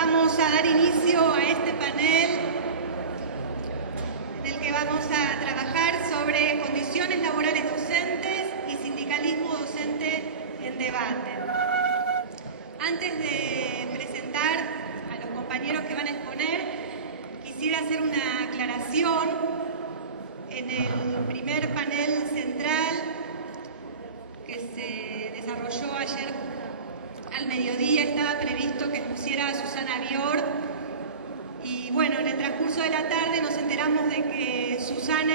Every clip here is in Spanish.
vamos a dar inicio a este panel en el que vamos a trabajar sobre condiciones laborales docentes y sindicalismo docente en debate. Antes de presentar a los compañeros que van a exponer, quisiera hacer una aclaración. En el primer panel central que se desarrolló ayer al mediodía estaba previsto que expusiera a Susana Bior, y bueno, en el transcurso de la tarde nos enteramos de que Susana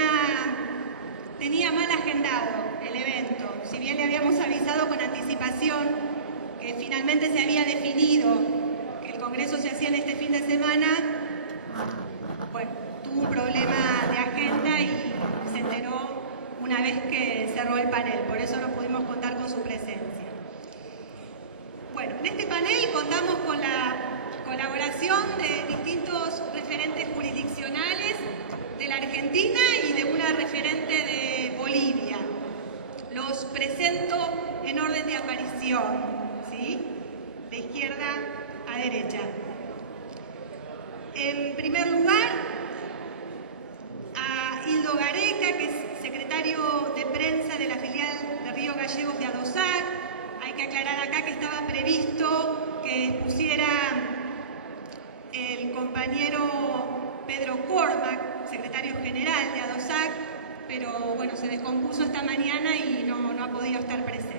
tenía mal agendado el evento. Si bien le habíamos avisado con anticipación que finalmente se había definido que el congreso se hacía en este fin de semana, bueno, tuvo un problema de agenda y se enteró una vez que cerró el panel, por eso no pudimos contar con su presencia. Bueno, en este panel contamos con la colaboración de distintos referentes jurisdiccionales de la Argentina y de una referente de Bolivia. Los presento en orden de aparición, ¿sí? De izquierda a derecha. En primer lugar, a Hildo Gareca, que es secretario de prensa de la filial de Río Gallegos de ADOSAC. Hay que aclarar acá que estaba previsto que expusiera el compañero Pedro Cormac, secretario general de ADOSAC, pero bueno, se descompuso esta mañana y no ha podido estar presente.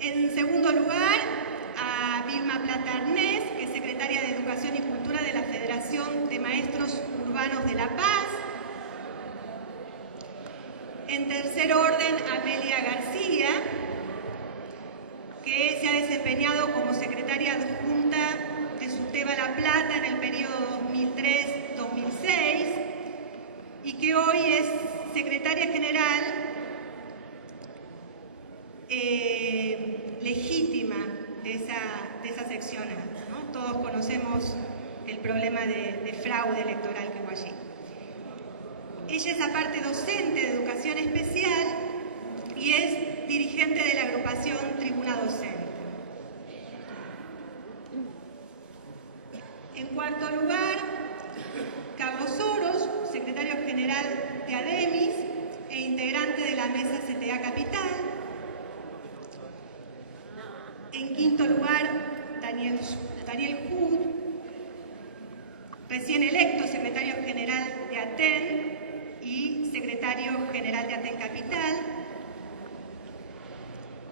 En segundo lugar, a Vilma Plata Arnés, que es secretaria de Educación y Cultura de la Federación de Maestros Urbanos de La Paz. En tercer orden, Amelia García, que se ha desempeñado como secretaria adjunta de SUTEBA La Plata en el periodo 2003-2006 y que hoy es secretaria general legítima de esa sección A, ¿no? Todos conocemos el problema de fraude electoral que hubo allí. Ella es aparte docente de educación especial y es dirigente de la agrupación Tribuna Docente. En cuarto lugar, Carlos Soros, secretario general de ADEMIS e integrante de la mesa CTA Capital. En quinto lugar, Daniel Hood, recién electo secretario general de ATEN y secretario general de ATEN Capital.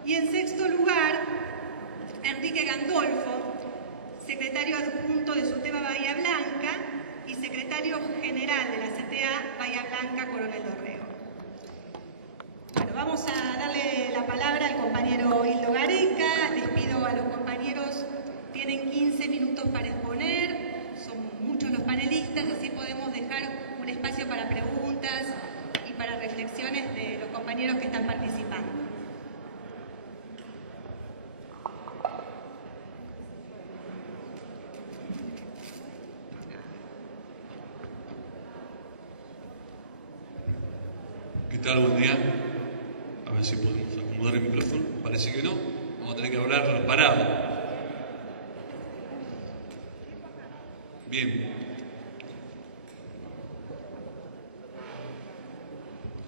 Y en sexto lugar, Enrique Gandolfo, secretario adjunto de SUTEBA Bahía Blanca y secretario general de la CTA Bahía Blanca Coronel Dorrego. Bueno, vamos a darle la palabra al compañero Hildo Gareca. Les pido a los compañeros, tienen 15 minutos para exponer, son muchos los panelistas, así podemos dejar un espacio para preguntas y para reflexiones de los compañeros que están participando. ¿Qué tal? Buen día. A ver si podemos acomodar el micrófono. Parece que no. Vamos a tener que hablar parado. Bien.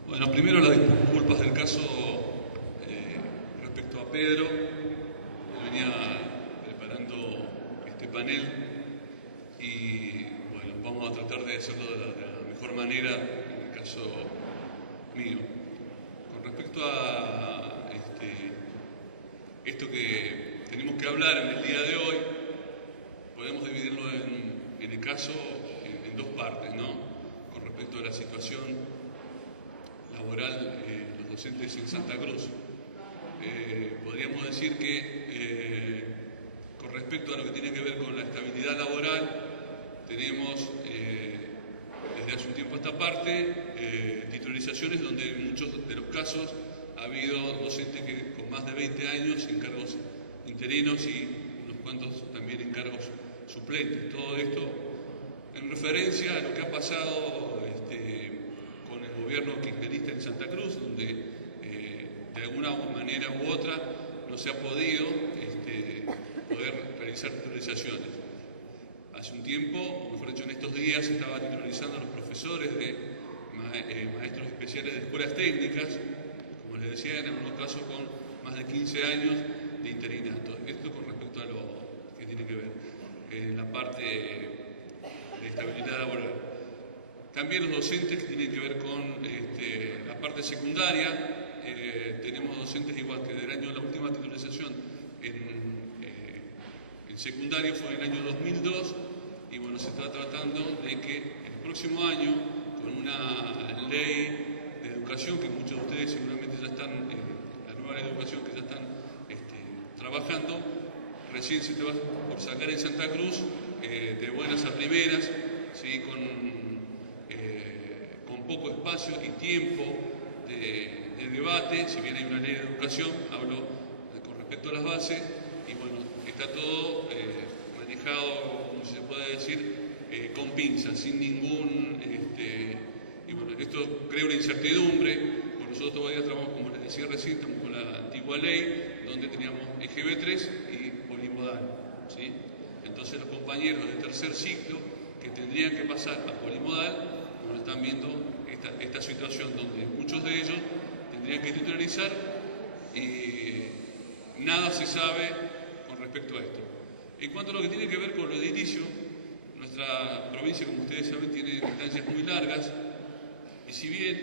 Bueno, primero las disculpas del caso respecto a Pedro. Él venía preparando este panel y bueno, vamos a tratar de hacerlo de la mejor manera en el caso mío. Con respecto a esto que tenemos que hablar en el día de hoy, podemos dividirlo en el caso en dos partes, ¿no? Con respecto a la situación laboral de los docentes en Santa Cruz. Podríamos decir que con respecto a lo que tiene que ver con la estabilidad laboral, tenemos desde hace un tiempo a esta parte titularizaciones donde en muchos de los casos ha habido docentes que con más de 20 años en cargos interinos y unos cuantos también en cargos suplentes. Todo esto en referencia a lo que ha pasado con el gobierno kirchnerista en Santa Cruz, donde de alguna manera u otra no se ha podido poder realizar titularizaciones. Hace un tiempo, o mejor dicho en estos días, se estaba titularizando a los profesores de maestros especiales de escuelas técnicas, como les decía, en algunos casos con más de 15 años de interinato. Esto con respecto a lo que tiene que ver en la parte de estabilidad laboral. También los docentes que tienen que ver con la parte secundaria. Tenemos docentes igual que del año, la última titularización en secundario fue en el año 2002, y bueno, se está tratando de que el próximo año, con una ley de educación que muchos de ustedes seguramente ya están, la nueva ley de educación que ya están trabajando, recién se te va por sacar en Santa Cruz, de buenas a primeras, ¿sí? Con poco espacio y tiempo de debate. Si bien hay una ley de educación, hablo con respecto a las bases, y bueno, está todo manejado, como se puede decir, con pinzas, sin ningún... y bueno, esto crea una incertidumbre, porque nosotros todavía trabajamos, como les decía recién, con la antigua ley, donde teníamos EGB3 y polimodal, ¿sí? Entonces los compañeros de tercer ciclo que tendrían que pasar a polimodal, bueno, están viendo esta situación donde muchos de ellos tendrían que titularizar y nada se sabe con respecto a esto. En cuanto a lo que tiene que ver con lo edilicio, nuestra provincia, como ustedes saben, tiene distancias muy largas, y si bien,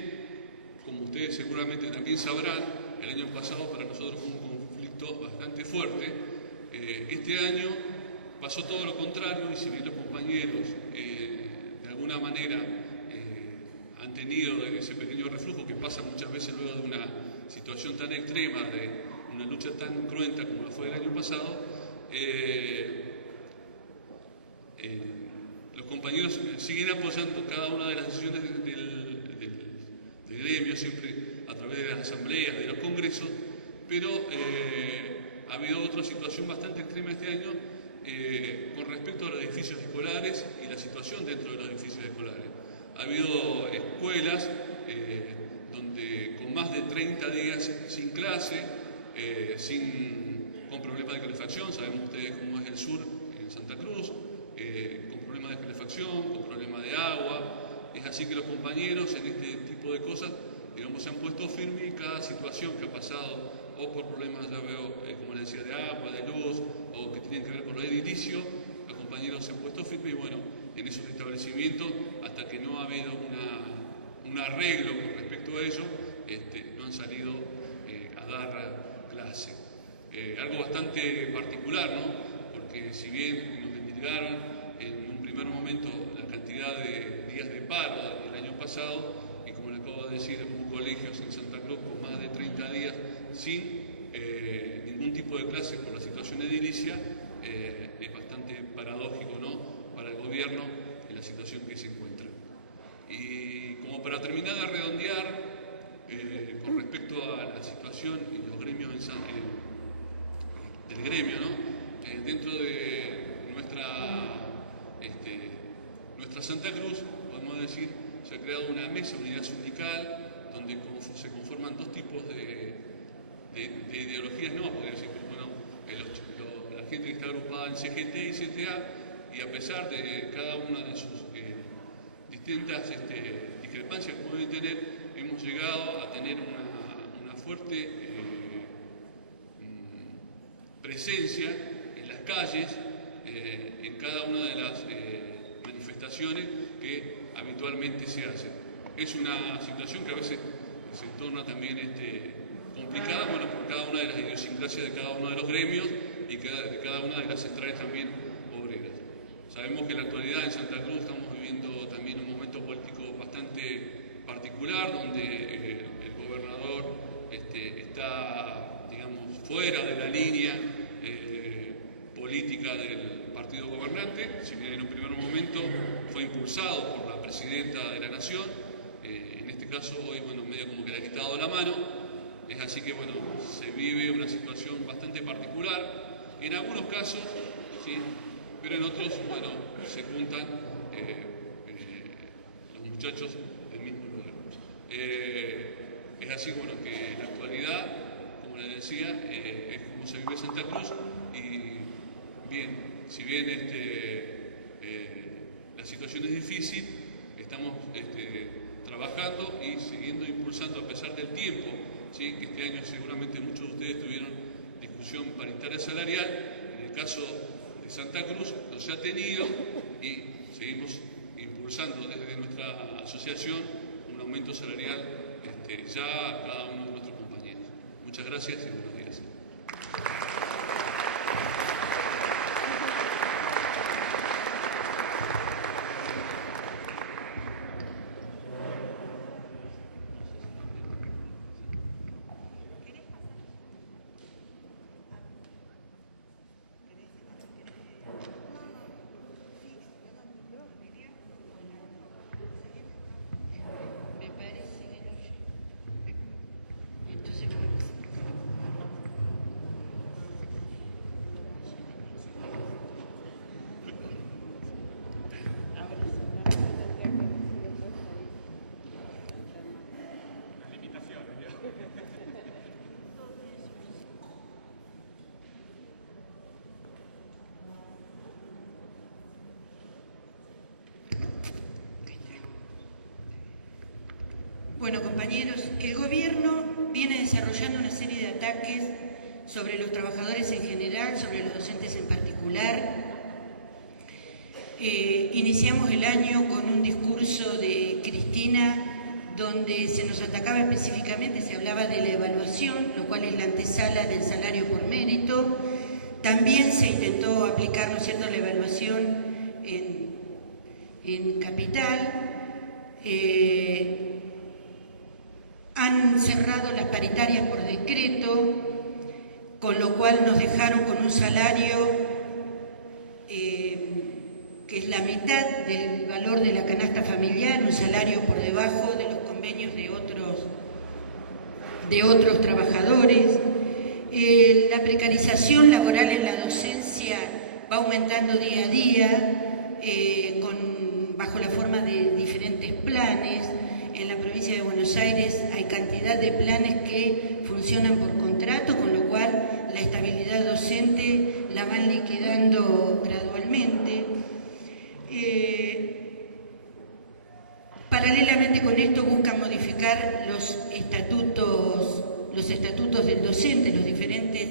como ustedes seguramente también sabrán, el año pasado para nosotros fue un conflicto bastante fuerte, este año pasó todo lo contrario, y si bien los compañeros de alguna manera han tenido ese pequeño reflujo que pasa muchas veces luego de una situación tan extrema, de una lucha tan cruenta como lo fue el año pasado, los compañeros siguen apoyando cada una de las decisiones del gremio, siempre a través de las asambleas, de los congresos, pero ha habido otra situación bastante extrema este año con respecto a los edificios escolares y la situación dentro de los edificios escolares. Ha habido escuelas donde con más de 30 días sin clase, con problemas de calefacción, sabemos ustedes cómo es el sur en Santa Cruz, con problemas de calefacción, con problemas de agua. Es así que los compañeros en este tipo de cosas, digamos, se han puesto firmes, y cada situación que ha pasado, o por problemas, ya veo, como les decía, de agua, de luz, o que tienen que ver con lo edilicio, los compañeros se han puesto firmes, y bueno, en esos establecimientos, hasta que no ha habido un arreglo con respecto a ello, no han salido a dar clase. Algo bastante particular, ¿no? Porque si bien nos mitigaron en un primer momento la cantidad de días de paro del año pasado, y como le acabo de decir, hubo colegios en Santa Cruz con más de 30 días sin ningún tipo de clase por la situación edilicia, es bastante paradójico, ¿no?, para el gobierno en la situación que se encuentra. Y como para terminar de redondear, con respecto a la situación y los gremios del gremio, ¿no? Dentro de nuestra Santa Cruz, podemos decir, se ha creado una mesa, unidad sindical, donde se conforman dos tipos de ideologías, no, podría decir, pero bueno, la gente que está agrupada en CGT y CTA, y a pesar de cada una de sus distintas discrepancias que pueden tener, hemos llegado a tener una fuerte presencia en las calles, en cada una de las manifestaciones que habitualmente se hacen. Es una situación que a veces se torna también complicada, bueno, por cada una de las idiosincrasias de cada uno de los gremios y de cada una de las centrales también obreras. Sabemos que en la actualidad en Santa Cruz estamos viviendo también un momento político bastante particular, donde el gobernador está, digamos, fuera de la línea política del partido gobernante. Si bien en un primer momento fue impulsado por la presidenta de la Nación, en este caso hoy, bueno, medio como que le ha quitado la mano. Es así que, bueno, se vive una situación bastante particular, en algunos casos, ¿sí?, pero en otros, bueno, se juntan los muchachos del mismo lugar. Es así, bueno, que en la actualidad, como les decía, es como se vive Santa Cruz, y bien, si bien la situación es difícil, estamos trabajando y siguiendo impulsando a pesar del tiempo, ¿sí? Que este año seguramente muchos de ustedes tuvieron discusión paritaria salarial. En el caso de Santa Cruz no se ha tenido y seguimos impulsando desde nuestra asociación un aumento salarial ya a cada uno de nuestros compañeros. Muchas gracias y buenos días. Bueno, compañeros, el gobierno viene desarrollando una serie de ataques sobre los trabajadores en general, sobre los docentes en particular. Iniciamos el año con un discurso de Cristina donde se nos atacaba específicamente, se hablaba de la evaluación, lo cual es la antesala del salario por mérito. También se intentó aplicar, ¿no es cierto?, la evaluación en capital. Han cerrado las paritarias por decreto, con lo cual nos dejaron con un salario que es la mitad del valor de la canasta familiar, un salario por debajo de los convenios de otros trabajadores. La precarización laboral en la docencia va aumentando día a día, bajo la forma de diferentes planes. En la provincia de Buenos Aires hay cantidad de planes que funcionan por contrato, con lo cual la estabilidad docente la van liquidando gradualmente. Paralelamente con esto buscan modificar los estatutos del docente, los diferentes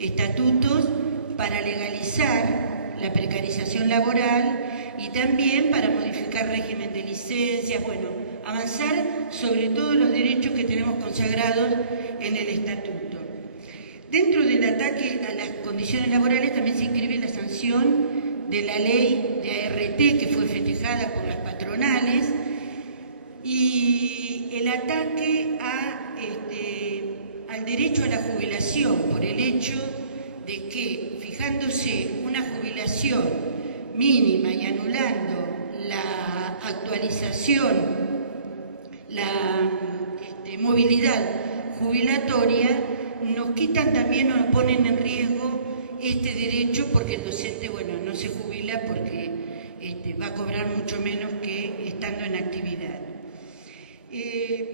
estatutos, para legalizar la precarización laboral y también para modificar régimen de licencias, bueno, avanzar sobre todos los derechos que tenemos consagrados en el estatuto. Dentro del ataque a las condiciones laborales también se inscribe la sanción de la ley de ART, que fue festejada por las patronales, y el ataque al derecho a la jubilación por el hecho de que, fijándose una jubilación mínima y anulando la actualización, la movilidad jubilatoria, nos quitan también o nos ponen en riesgo este derecho, porque el docente, bueno, no se jubila porque va a cobrar mucho menos que estando en actividad.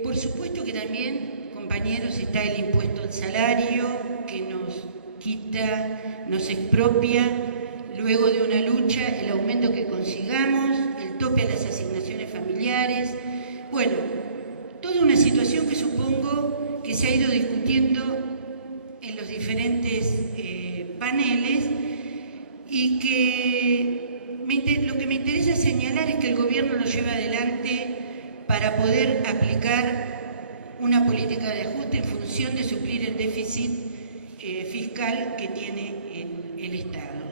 Por supuesto que también, compañeros, está el impuesto al salario, que nos quita, nos expropia, luego de una lucha, el aumento que consigamos, el tope a las asignaciones familiares. Bueno, toda una situación que supongo que se ha ido discutiendo en los diferentes paneles y que lo que me interesa señalar es que el gobierno lo lleva adelante para poder aplicar una política de ajuste en función de suplir el déficit fiscal que tiene el Estado.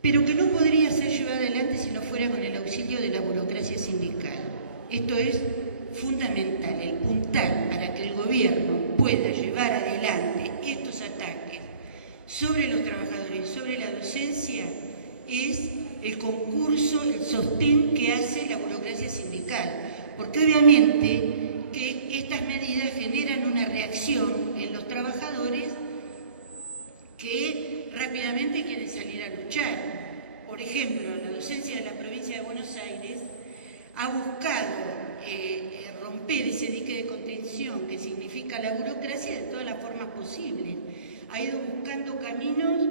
Pero que no podría ser llevado adelante si no fuera con el auxilio de la burocracia sindical. Esto es fundamental, el puntal para que el gobierno pueda llevar adelante estos ataques sobre los trabajadores, sobre la docencia, es el concurso, el sostén que hace la burocracia sindical, porque obviamente que estas medidas generan una reacción en los trabajadores que rápidamente quieren salir a luchar. Por ejemplo, la docencia de la provincia de Buenos Aires ha buscado romper ese dique de contención que significa la burocracia de todas las formas posibles. Ha ido buscando caminos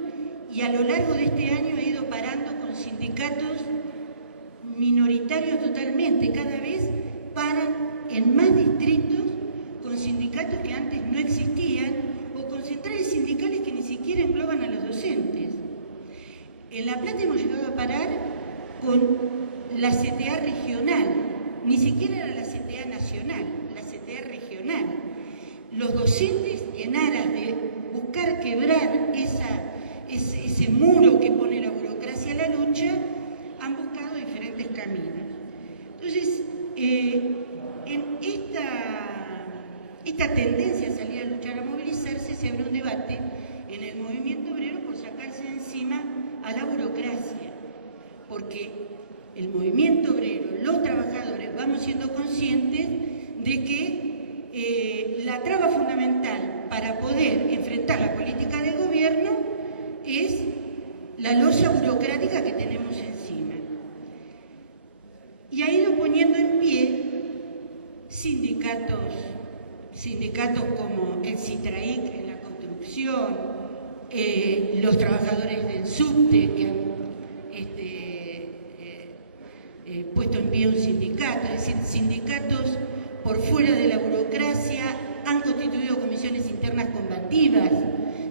y a lo largo de este año ha ido parando con sindicatos minoritarios totalmente. Cada vez paran en más distritos con sindicatos que antes no existían o con centrales sindicales que ni siquiera engloban a los docentes. En La Plata hemos llegado a parar con la CTA regional, ni siquiera era la CTA nacional, la CTA regional. Los docentes, en aras de buscar quebrar ese muro que pone la burocracia a la lucha, han buscado diferentes caminos. Entonces, en esta tendencia a salir a luchar, a movilizarse, se abre un debate en el movimiento obrero por sacarse de encima a la burocracia, porque el movimiento obrero, los trabajadores, vamos siendo conscientes de que la traba fundamental para poder enfrentar la política de gobierno es la losa burocrática que tenemos encima. Y ha ido poniendo en pie sindicatos como el CITRAIC en la construcción, los trabajadores del subte que han puesto en pie un sindicato, es decir, sindicatos por fuera de la burocracia han constituido comisiones internas combativas.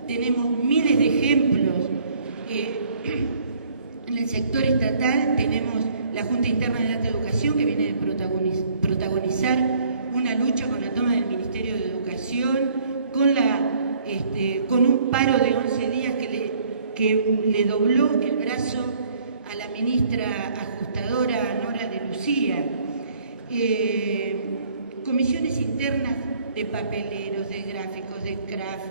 Tenemos miles de ejemplos. En el sector estatal tenemos la Junta Interna de Alta Educación, que viene de protagonizar una lucha con la toma del Ministerio de Educación, con un paro de 11 días que le dobló el brazo a la ministra ajustadora Nora de Lucía. Comisiones internas de papeleros, de gráficos, de craft,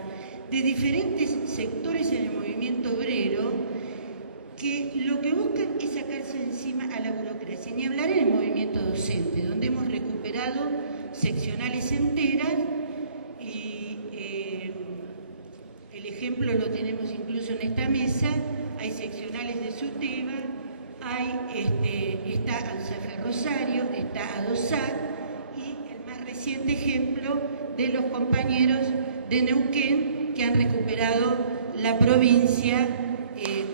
de diferentes sectores en el movimiento obrero, que lo que buscan es sacarse encima a la burocracia. Ni hablar en el movimiento docente, donde hemos recuperado seccionales enteras y el ejemplo lo tenemos incluso en esta mesa. Hay seccionales de SUTEBA, está ANSAFE Rosario, está ADOSAC y el más reciente ejemplo de los compañeros de Neuquén que han recuperado la provincia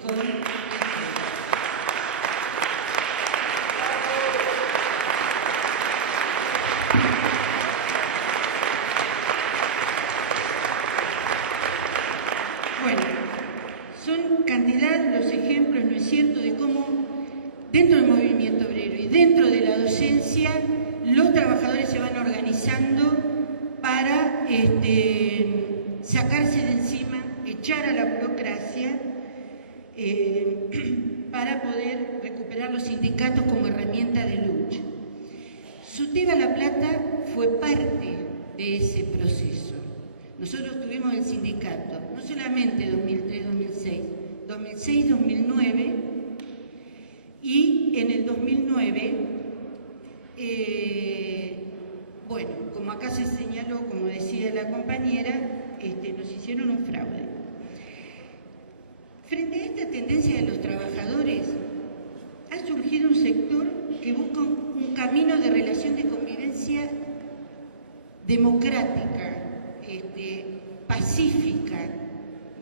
con... Bueno, son cantidad los ejemplos, ¿no es cierto?, de cómo dentro del movimiento obrero y dentro de la docencia los trabajadores se van organizando para sacarse de encima, echar a la burocracia, para poder recuperar los sindicatos como herramienta de lucha. SUTEBA La Plata fue parte de ese proceso. Nosotros tuvimos el sindicato, no solamente 2003-2006, 2006-2009, y en el 2009, bueno, como acá se señaló, como decía la compañera, nos hicieron un fraude. Frente a esta tendencia de los trabajadores, ha surgido un sector que busca un camino de relación de convivencia democrática, pacífica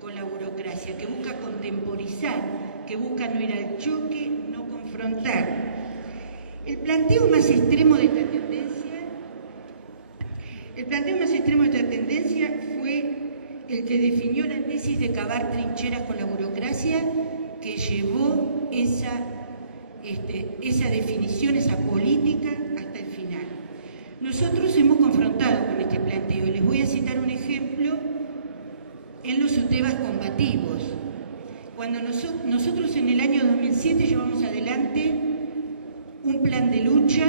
con la burocracia, que busca contemporizar, que busca no ir al choque, no confrontar. El planteo más extremo de esta tendencia fue el que definió la tesis de cavar trincheras con la burocracia, que llevó esa definición, esa política hasta el final. Nosotros hemos confrontado con este planteo y les voy a citar un ejemplo en los SUTEBAs combativos. Cuando nosotros en el año 2007 llevamos adelante un plan de lucha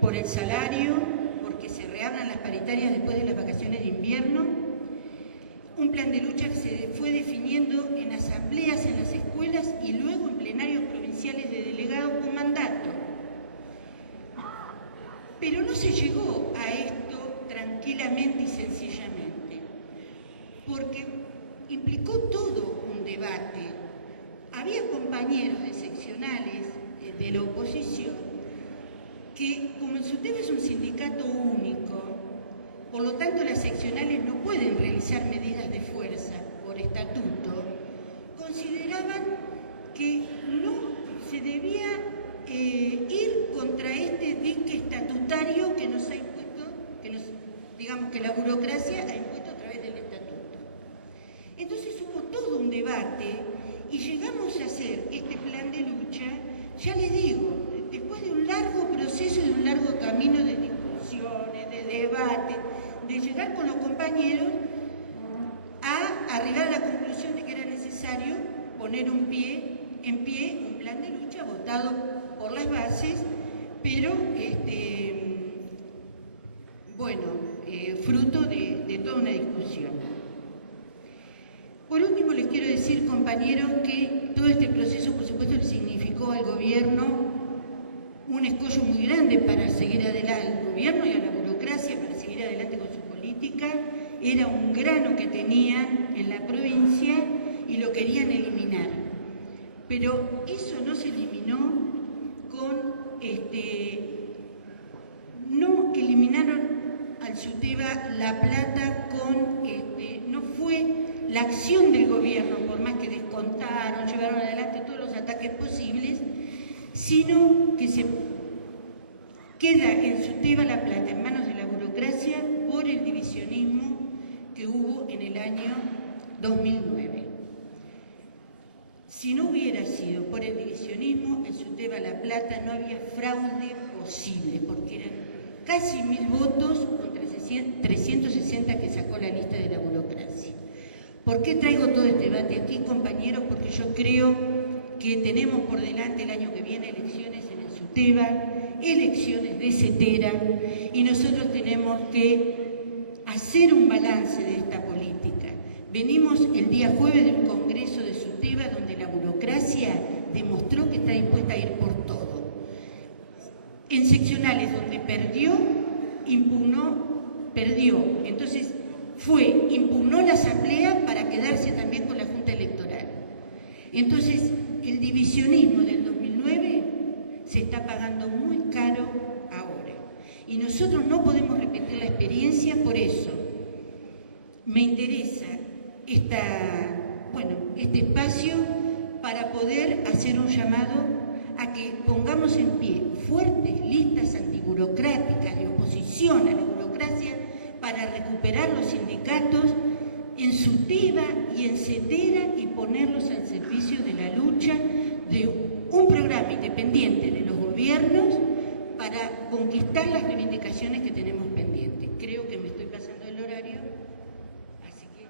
por el salario, porque se reabran las paritarias después de las vacaciones de invierno, un plan de lucha que se fue definiendo en asambleas en las escuelas y luego en plenarios provinciales de delegados con mandato. Pero no se llegó a esto tranquilamente y sencillamente, porque implicó todo un debate. Había compañeros de seccionales de la oposición que, como el SUTEBA es un sindicato único, por lo tanto las seccionales no pueden realizar medidas de fuerza por estatuto, consideraban que no se debía ir contra este dique estatutario que nos ha impuesto, digamos que la burocracia ha impuesto a través del estatuto. Entonces hubo todo un debate y llegamos a hacer este plan de lucha, ya les digo, después de un largo proceso y de un largo camino de discusiones, de debate, de llegar con los compañeros a arribar a la conclusión de que era necesario poner en pie un plan de lucha votado por las bases, pero fruto de toda una discusión. Por último, les quiero decir, compañeros, que todo este proceso, por supuesto, le significó al gobierno un escollo muy grande para seguir adelante, al gobierno y a la burocracia para seguir adelante con su política. Era un grano que tenían en la provincia y lo querían eliminar. Pero eso no se eliminó con no eliminaron al SUTEBA La Plata no fue la acción del gobierno, por más que descontaron, llevaron adelante todos los ataques posibles, sino que se queda el SUTEBA La Plata en manos de la burocracia por el divisionismo que hubo en el año 2009. Si no hubiera sido por el divisionismo, el SUTEBA La Plata no había fraude posible, porque eran casi 1000 votos contra 360 que sacó la lista de la burocracia. ¿Por qué traigo todo este debate aquí, compañeros? Porque yo creo que tenemos por delante el año que viene elecciones en el SUTEBA, elecciones de CETERA, y nosotros tenemos que hacer un balance de esta política. Venimos el día jueves de un congreso de SUTEBA donde la burocracia demostró que está dispuesta a ir por todo. En seccionales donde perdió, entonces impugnó la asamblea para quedarse también con la Junta Electoral. Entonces, el divisionismo del 2009 se está pagando muy caro ahora. Y nosotros no podemos repetir la experiencia, por eso me interesa este espacio para poder hacer un llamado a que pongamos en pie fuertes listas antiburocráticas de oposición a la burocracia para recuperar los sindicatos en SUTEBA y en CETERA y ponerlos al servicio de la lucha de un programa independiente de los gobiernos para conquistar las reivindicaciones que tenemos pendientes. Creo que me estoy pasando el horario, así que...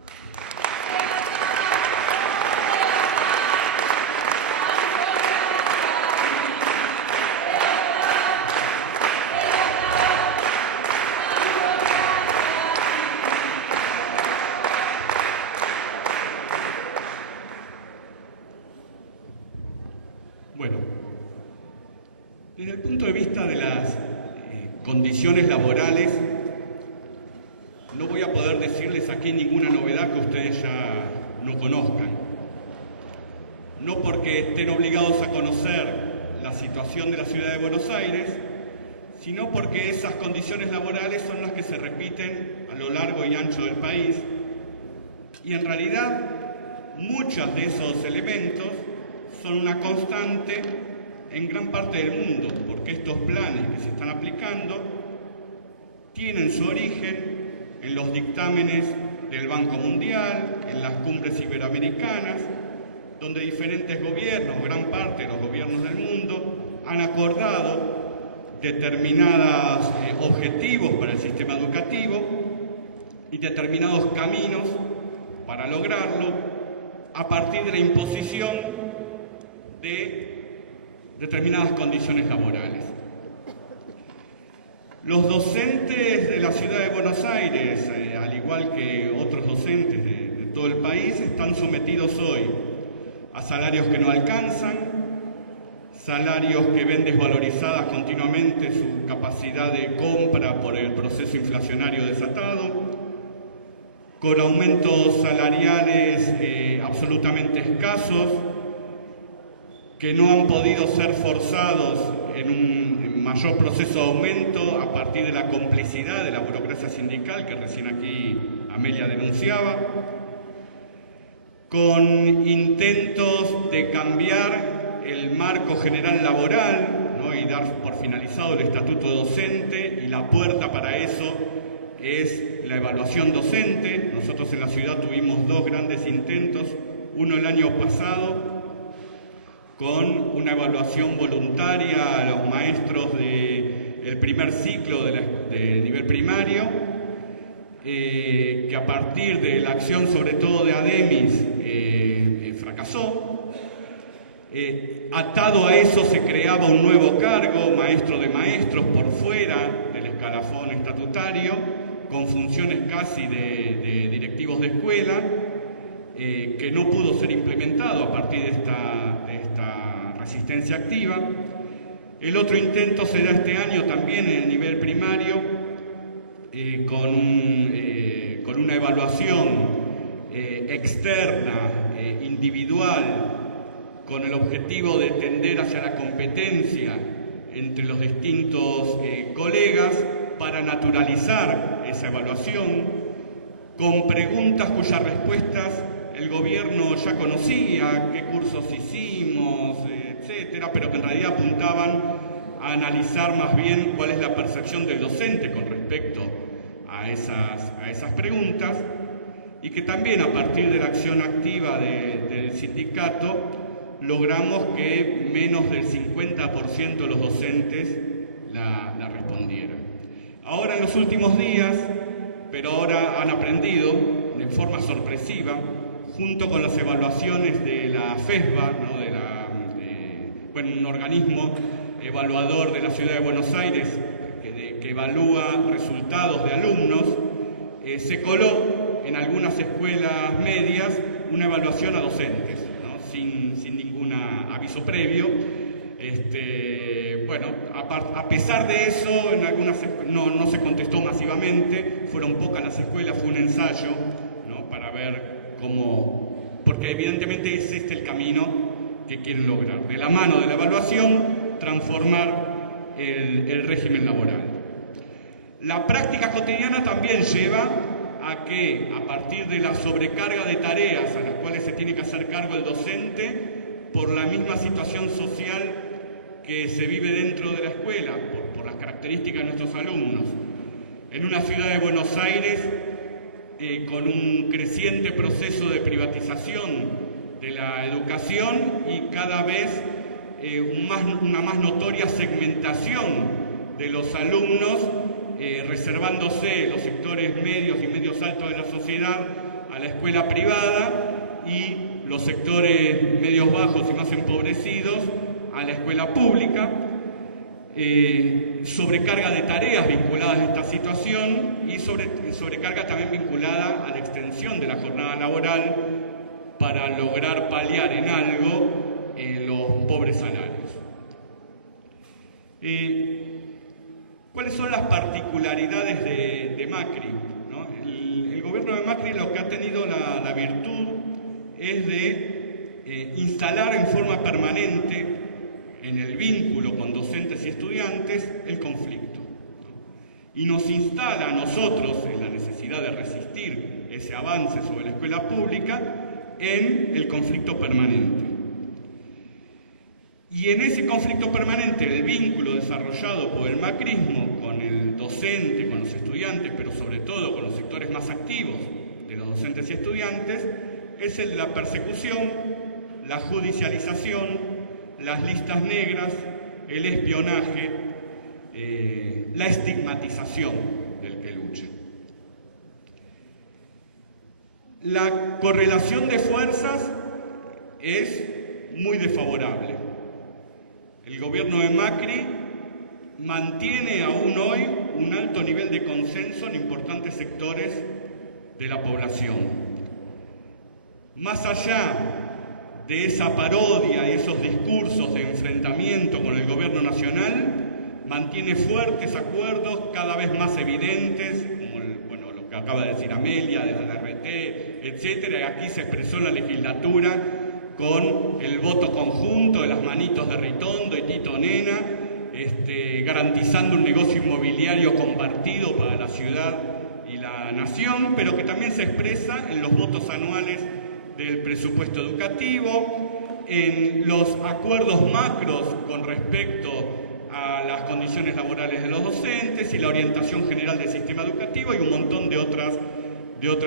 Bueno, desde el punto de vista de las condiciones laborales, no voy a poder decirles aquí ninguna novedad que ustedes ya no conozcan. No porque estén obligados a conocer la situación de la ciudad de Buenos Aires, sino porque esas condiciones laborales son las que se repiten a lo largo y ancho del país. Y en realidad, muchos de esos elementos son una constante en gran parte del mundo, porque estos planes que se están aplicando tienen su origen en los dictámenes del Banco Mundial, en las cumbres iberoamericanas, donde diferentes gobiernos, gran parte de los gobiernos del mundo, han acordado determinados objetivos para el sistema educativo y determinados caminos para lograrlo a partir de la imposición de determinadas condiciones laborales. Los docentes de la ciudad de Buenos Aires, al igual que otros docentes de todo el país, están sometidos hoy a salarios que no alcanzan, salarios que ven desvalorizadas continuamente su capacidad de compra por el proceso inflacionario desatado, con aumentos salariales absolutamente escasos, que no han podido ser forzados en un mayor proceso de aumento a partir de la complicidad de la burocracia sindical que recién aquí Amelia denunciaba, con intentos de cambiar el marco general laboral, ¿no? Y dar por finalizado el estatuto docente, y la puerta para eso es la evaluación docente. Nosotros en la ciudad tuvimos dos grandes intentos, uno el año pasado con una evaluación voluntaria a los maestros del primer ciclo de nivel primario, que a partir de la acción sobre todo de ADEMIS fracasó. Atado a eso se creaba un nuevo cargo, maestro de maestros, por fuera del escalafón estatutario, con funciones casi de directivos de escuela, que no pudo ser implementado a partir de esta resistencia activa. El otro intento se da este año también en el nivel primario, con una evaluación externa, individual, con el objetivo de tender hacia la competencia entre los distintos colegas para naturalizar esa evaluación, con preguntas cuyas respuestas el gobierno ya conocía, qué cursos hicimos, etcétera, pero que en realidad apuntaban a analizar más bien cuál es la percepción del docente con respecto a esas preguntas, y que también a partir de la acción activa del sindicato logramos que menos del 50% de los docentes la respondieran. Ahora en los últimos días, pero ahora han aprendido de forma sorpresiva, junto con las evaluaciones de la FESBA, ¿no? Un organismo evaluador de la Ciudad de Buenos Aires que evalúa resultados de alumnos, se coló en algunas escuelas medias una evaluación a docentes, ¿no? sin ningún aviso previo. A pesar de eso, en algunas no se contestó masivamente, fueron pocas las escuelas, fue un ensayo, ¿no? Para ver cómo, porque evidentemente es este el camino que quieren lograr, de la mano de la evaluación, transformar el régimen laboral. La práctica cotidiana también lleva a que, a partir de la sobrecarga de tareas a las cuales se tiene que hacer cargo el docente, por la misma situación social que se vive dentro de la escuela, por las características de nuestros alumnos, en una ciudad de Buenos Aires con un creciente proceso de privatización de la educación y cada vez una más notoria segmentación de los alumnos, reservándose los sectores medios y medios altos de la sociedad a la escuela privada y los sectores medios bajos y más empobrecidos a la escuela pública. Sobrecarga de tareas vinculadas a esta situación y sobrecarga también vinculada a la extensión de la jornada laboral para lograr paliar en algo los pobres salarios. ¿Cuáles son las particularidades de Macri, ¿no? El gobierno de Macri lo que ha tenido la virtud es de instalar en forma permanente en el vínculo con docentes y estudiantes el conflicto, ¿no? Y nos instala a nosotros en la necesidad de resistir ese avance sobre la escuela pública en el conflicto permanente. Y en ese conflicto permanente, el vínculo desarrollado por el macrismo con el docente, con los estudiantes, pero sobre todo con los sectores más activos de los docentes y estudiantes, es el de la persecución, la judicialización, las listas negras, el espionaje, la estigmatización del que lucha. La correlación de fuerzas es muy desfavorable. El gobierno de Macri mantiene aún hoy un alto nivel de consenso en importantes sectores de la población. Más allá de esa parodia y esos discursos de enfrentamiento con el gobierno nacional, mantiene fuertes acuerdos cada vez más evidentes, como lo que acaba de decir Amelia, desde la RT, etcétera. Y aquí se expresó en la legislatura con el voto conjunto de las manitos de Ritondo y Tito Nena, garantizando un negocio inmobiliario compartido para la ciudad y la nación, pero que también se expresa en los votos anuales del presupuesto educativo, en los acuerdos macros con respecto a las condiciones laborales de los docentes y la orientación general del sistema educativo y un montón de otras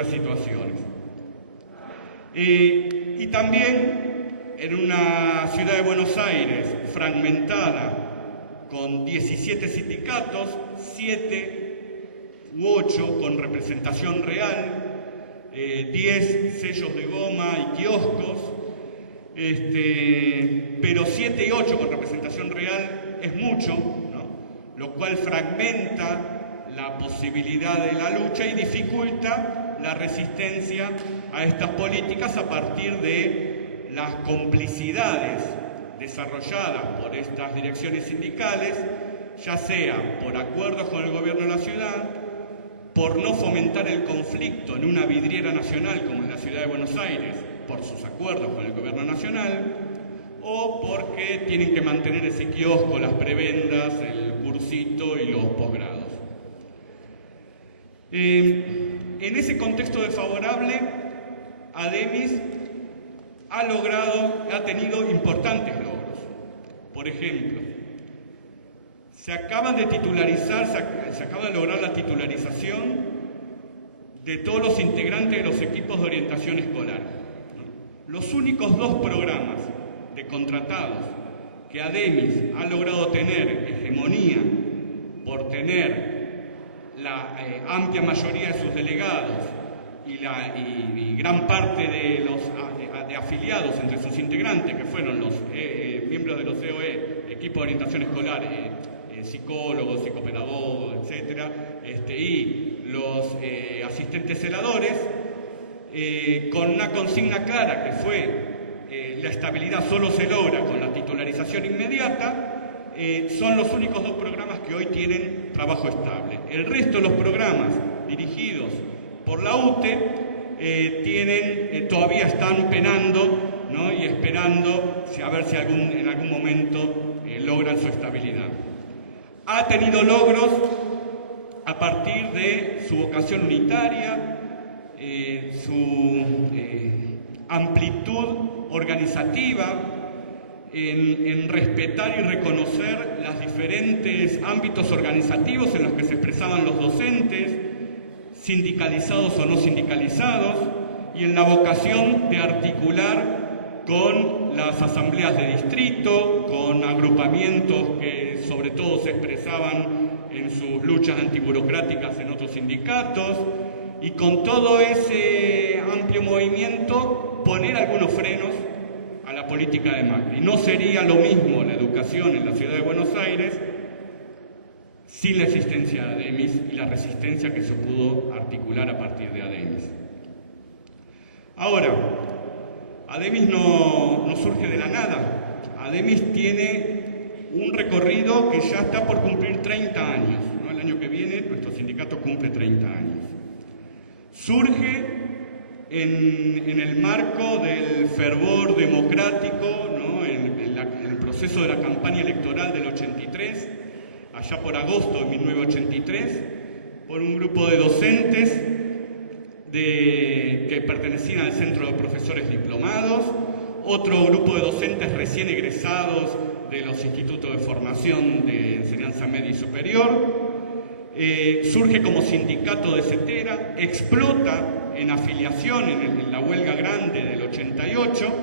situaciones. Y también en una ciudad de Buenos Aires fragmentada con 17 sindicatos, 7 u 8 con representación real, 10 sellos de goma y kioscos, pero 7 y 8 con representación real es mucho, ¿no? Lo cual fragmenta la posibilidad de la lucha y dificulta la resistencia a estas políticas a partir de las complicidades desarrolladas por estas direcciones sindicales, ya sea por acuerdos con el gobierno de la ciudad, por no fomentar el conflicto en una vidriera nacional como es la ciudad de Buenos Aires, por sus acuerdos con el gobierno nacional, o porque tienen que mantener ese kiosco, las prebendas, el cursito y los posgrados. En ese contexto desfavorable, ADEMIS ha tenido importantes logros. Por ejemplo, se acaba de lograr la titularización de todos los integrantes de los equipos de orientación escolar, ¿no? Los únicos 2 programas de contratados que ADEMIS ha logrado tener hegemonía por tener la amplia mayoría de sus delegados y gran parte de los afiliados entre sus integrantes, que fueron los miembros de los EOE, equipo de orientación escolar, psicólogos, psicopedagogos, etcétera, y los asistentes celadores, con una consigna clara que fue la estabilidad solo se logra con la titularización inmediata. Son los únicos 2 programas que hoy tienen trabajo estable. El resto de los programas dirigidos por la UTE todavía están penando, ¿no? Y esperando a ver si en algún momento logran su estabilidad. Ha tenido logros a partir de su vocación unitaria, su amplitud organizativa, en respetar y reconocer los diferentes ámbitos organizativos en los que se expresaban los docentes, sindicalizados o no sindicalizados, y en la vocación de articular con las asambleas de distrito, con agrupamientos que sobre todo se expresaban en sus luchas antiburocráticas en otros sindicatos, y con todo ese amplio movimiento poner algunos frenos a la política de Macri. No sería lo mismo la educación en la ciudad de Buenos Aires sin la existencia de ADEMIS y la resistencia que se pudo articular a partir de ADEMIS. Ahora, ADEMIS no surge de la nada. ADEMIS tiene un recorrido que ya está por cumplir 30 años, ¿no? El año que viene nuestro sindicato cumple 30 años. Surge en el marco del fervor democrático, ¿no? en el proceso de la campaña electoral del 83, allá por agosto de 1983, por un grupo de docentes que pertenecían al Centro de Profesores Diplomados, otro grupo de docentes recién egresados de los institutos de formación de enseñanza media y superior. Surge como sindicato de CETERA, explota en afiliación en la huelga grande del 88,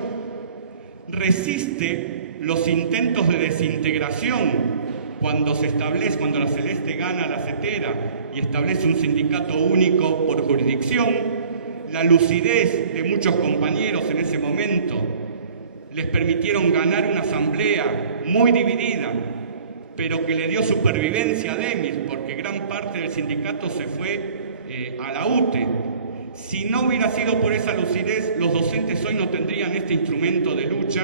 resiste los intentos de desintegración cuando la Celeste gana la CETERA y establece un sindicato único por jurisdicción. La lucidez de muchos compañeros en ese momento les permitieron ganar una asamblea muy dividida, pero que le dio supervivencia a ADEMIS, porque gran parte del sindicato se fue a la UTE. Si no hubiera sido por esa lucidez, los docentes hoy no tendrían este instrumento de lucha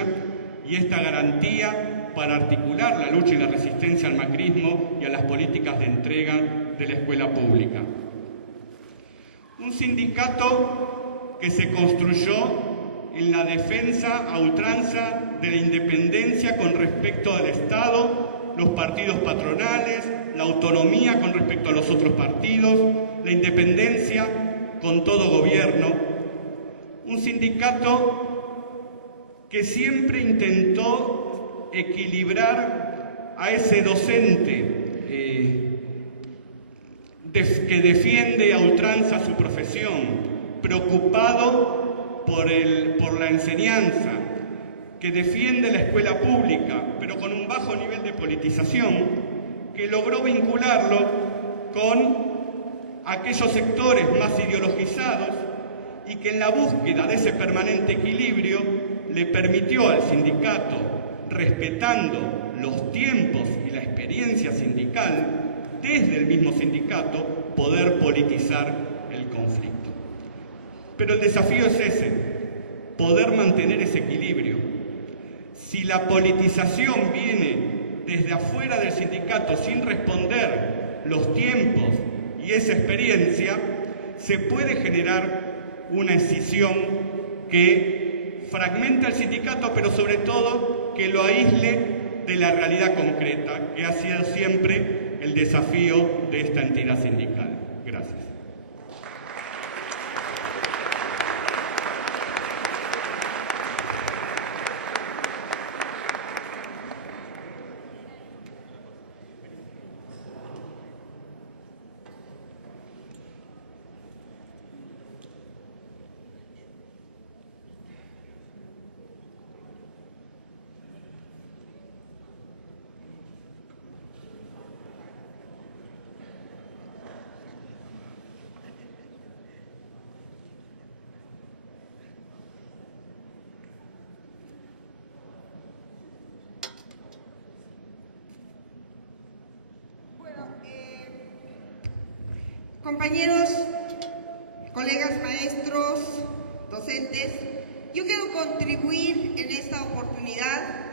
y esta garantía para articular la lucha y la resistencia al macrismo y a las políticas de entrega de la escuela pública. Un sindicato que se construyó en la defensa a ultranza de la independencia con respecto al Estado, los partidos patronales, la autonomía con respecto a los otros partidos, la independencia con todo gobierno, un sindicato que siempre intentó equilibrar a ese docente que defiende a ultranza su profesión, preocupado por la enseñanza, que defiende la escuela pública, pero con un bajo nivel de politización, que logró vincularlo con aquellos sectores más ideologizados y que en la búsqueda de ese permanente equilibrio le permitió al sindicato, respetando los tiempos y la experiencia sindical, desde el mismo sindicato, poder politizar el conflicto. Pero el desafío es ese, poder mantener ese equilibrio. Si la politización viene desde afuera del sindicato sin responder los tiempos y esa experiencia, se puede generar una escisión que fragmenta el sindicato, pero sobre todo que lo aísle de la realidad concreta, que ha sido siempre el desafío de esta entidad sindical. Gracias. Compañeros, colegas maestros, docentes, yo quiero contribuir en esta oportunidad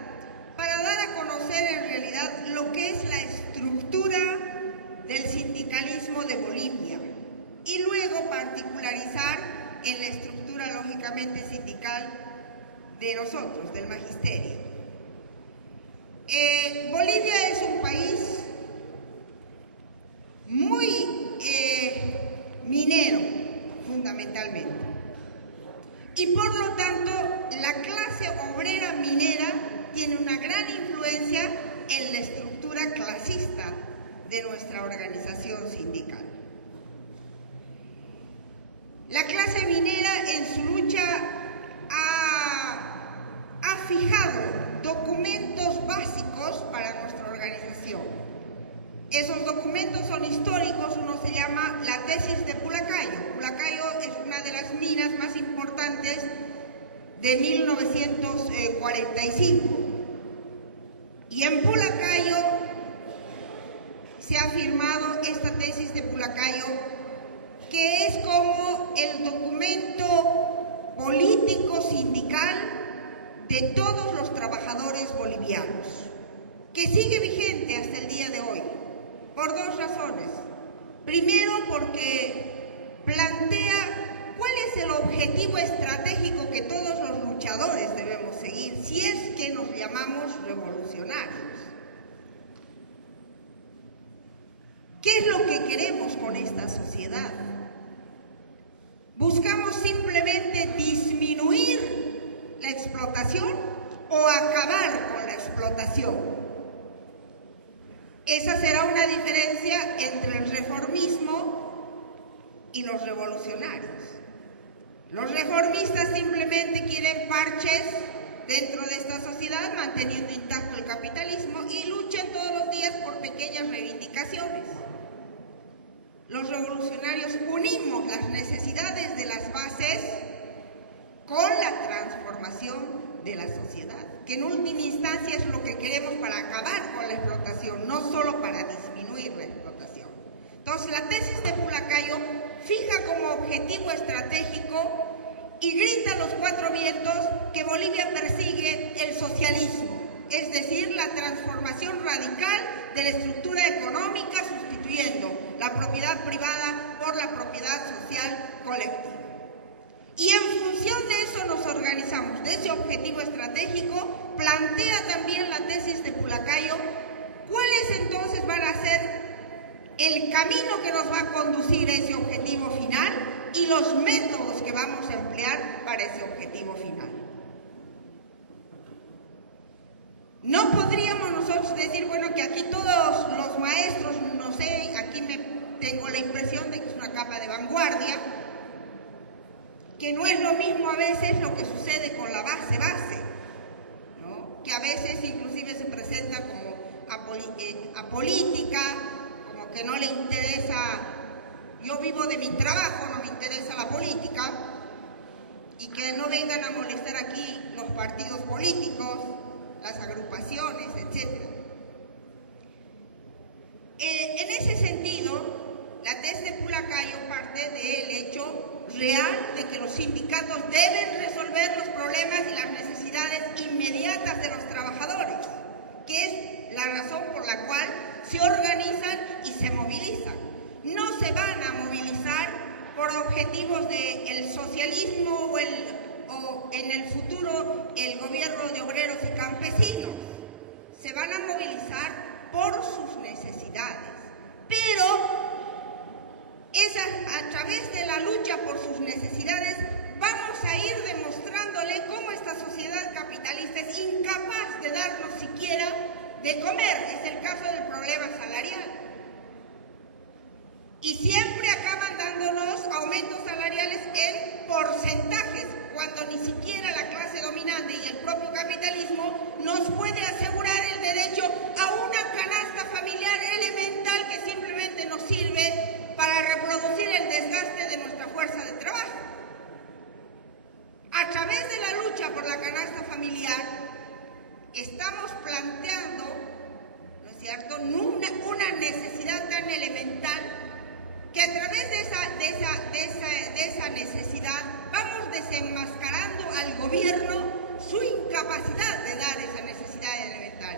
para dar a conocer en realidad lo que es la estructura del sindicalismo de Bolivia y luego particularizar en la estructura lógicamente sindical de nosotros, del magisterio. Bolivia es un país muy minero, fundamentalmente. Y por lo tanto, la clase obrera minera tiene una gran influencia en la estructura clasista de nuestra organización sindical. La clase minera en su lucha ha fijado documentos básicos para nuestra organización. Esos documentos son históricos, uno se llama la tesis de Pulacayo. Pulacayo es una de las minas más importantes de 1945. Y en Pulacayo se ha firmado esta tesis de Pulacayo, que es como el documento político sindical de todos los trabajadores bolivianos, que sigue vigente hasta el día de hoy. Por dos razones. Primero, porque plantea cuál es el objetivo estratégico que todos los luchadores debemos seguir, si es que nos llamamos revolucionarios. ¿Qué es lo que queremos con esta sociedad? ¿Buscamos simplemente disminuir la explotación o acabar con la explotación? Esa será una diferencia entre el reformismo y los revolucionarios. Los reformistas simplemente quieren parches dentro de esta sociedad, manteniendo intacto el capitalismo, y luchan todos los días por pequeñas reivindicaciones. Los revolucionarios unimos las necesidades de las bases con la transformación de la sociedad, que en última instancia es lo que queremos para acabar con la explotación, no solo para disminuir la explotación. Entonces, la tesis de Pulacayo fija como objetivo estratégico y grita a los cuatro vientos que Bolivia persigue el socialismo, es decir, la transformación radical de la estructura económica, sustituyendo la propiedad privada por la propiedad social colectiva. Y en función de eso nos organizamos, de ese objetivo estratégico. Plantea también la tesis de Pulacayo cuáles entonces van a ser el camino que nos va a conducir a ese objetivo final y los métodos que vamos a emplear para ese objetivo final. No podríamos nosotros decir, bueno, que aquí todos los maestros, no sé, aquí tengo la impresión de que es una capa de vanguardia, que no es lo mismo a veces lo que sucede con la base, ¿no? Que a veces inclusive se presenta como apolítica, como que no le interesa, yo vivo de mi trabajo, no me interesa la política, y que no vengan a molestar aquí los partidos políticos, las agrupaciones, etc. En ese sentido, la TES de Pulacayo parte del hecho real de que los sindicatos deben resolver los problemas y las necesidades inmediatas de los trabajadores, que es la razón por la cual se organizan y se movilizan. No se van a movilizar por objetivos del socialismo o en el futuro el gobierno de obreros y campesinos. Se van a movilizar por sus necesidades. Pero a través de la lucha por sus necesidades vamos a ir demostrándole cómo esta sociedad capitalista es incapaz de darnos siquiera de comer. Es el caso del problema salarial. Y siempre acaban dándonos aumentos salariales en porcentajes, cuando ni siquiera la clase dominante y el propio capitalismo nos puede asegurar el derecho a una canasta familiar elemental que simplemente nos sirve para reproducir el desgaste de nuestra fuerza de trabajo. A través de la lucha por la canasta familiar, estamos planteando, ¿no es cierto?, una necesidad tan elemental que a través de esa necesidad vamos desenmascarando al gobierno su incapacidad de dar esa necesidad elemental.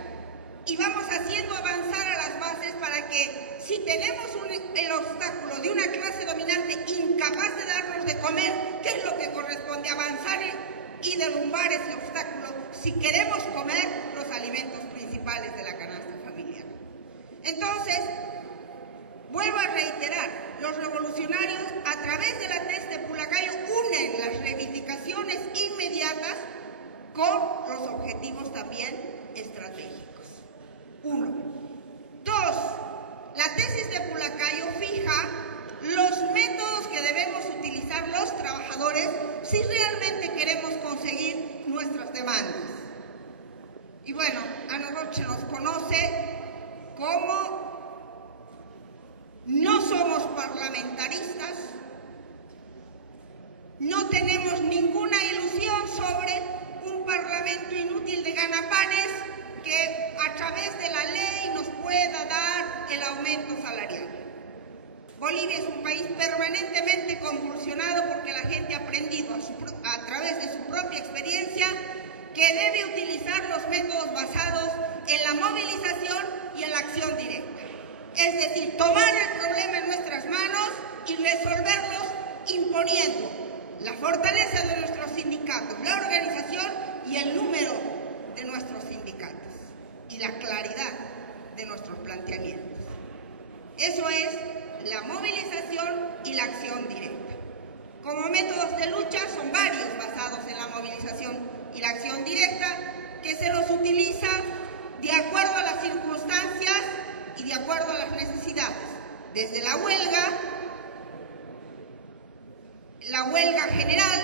Y vamos haciendo avanzar a las bases para que, si tenemos el obstáculo de una clase dominante incapaz de darnos de comer, que es lo que corresponde, avanzar y derrumbar ese obstáculo, si queremos comer los alimentos principales de la canasta familiar. Entonces, vuelvo a reiterar, los revolucionarios a través de la TES de Pulacayo unen las reivindicaciones inmediatas con los objetivos también estratégicos. 1. 2. La tesis de Pulacayo fija los métodos que debemos utilizar los trabajadores si realmente queremos conseguir nuestras demandas. Y bueno, a nosotros se nos conoce como no somos parlamentaristas, no tenemos ninguna ilusión sobre un parlamento inútil de ganapanes que a través de la ley nos pueda dar el aumento salarial. Bolivia es un país permanentemente convulsionado porque la gente ha aprendido a través de su propia experiencia que debe utilizar los métodos basados en la movilización y en la acción directa. Es decir, tomar el problema en nuestras manos y resolverlos imponiendo la fortaleza de nuestros sindicatos, la organización y el número de nuestros sindicatos y la claridad de nuestros planteamientos. Eso es la movilización y la acción directa. Como métodos de lucha son varios basados en la movilización y la acción directa, que se los utiliza de acuerdo a las circunstancias y de acuerdo a las necesidades. Desde la huelga general,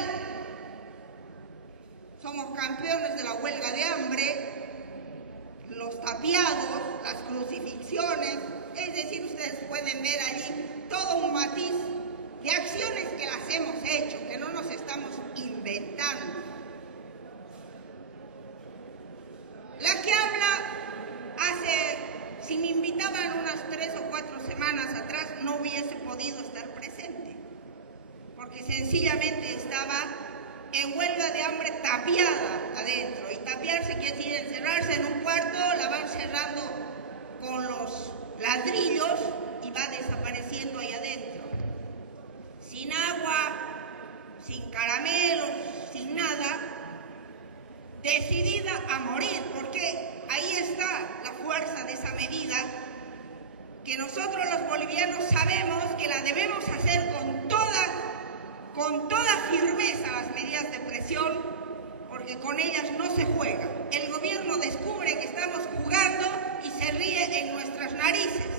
somos campeones de la huelga de hambre, los tapiados, las crucifixiones, es decir, ustedes pueden ver allí todo un matiz de acciones que las hemos hecho, que no nos estamos inventando. La que habla si me invitaban unas 3 o 4 semanas atrás, no hubiese podido estar presente, porque sencillamente estaba en huelga de hambre tapiada adentro, y tapiarse quiere decir encerrarse en un cuarto, la van cerrando con los ladrillos y va desapareciendo ahí adentro, sin agua, sin caramelos, sin nada, decidida a morir, porque ahí está la fuerza de esa medida, que nosotros los bolivianos sabemos que la debemos hacer con toda firmeza porque con ellas no se juega. El gobierno descubre que estamos jugando y se ríe en nuestras narices.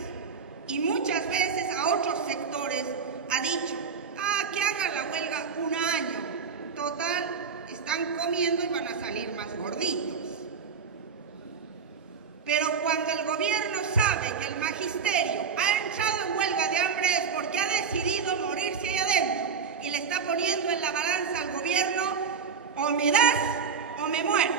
Y muchas veces a otros sectores ha dicho, que hagan la huelga un año. Total, están comiendo y van a salir más gorditos. Pero cuando el gobierno sabe que el magisterio ha entrado en huelga de hambre es porque ha decidido morirse ahí adentro y le está poniendo en la balanza al gobierno, o me das o me muero.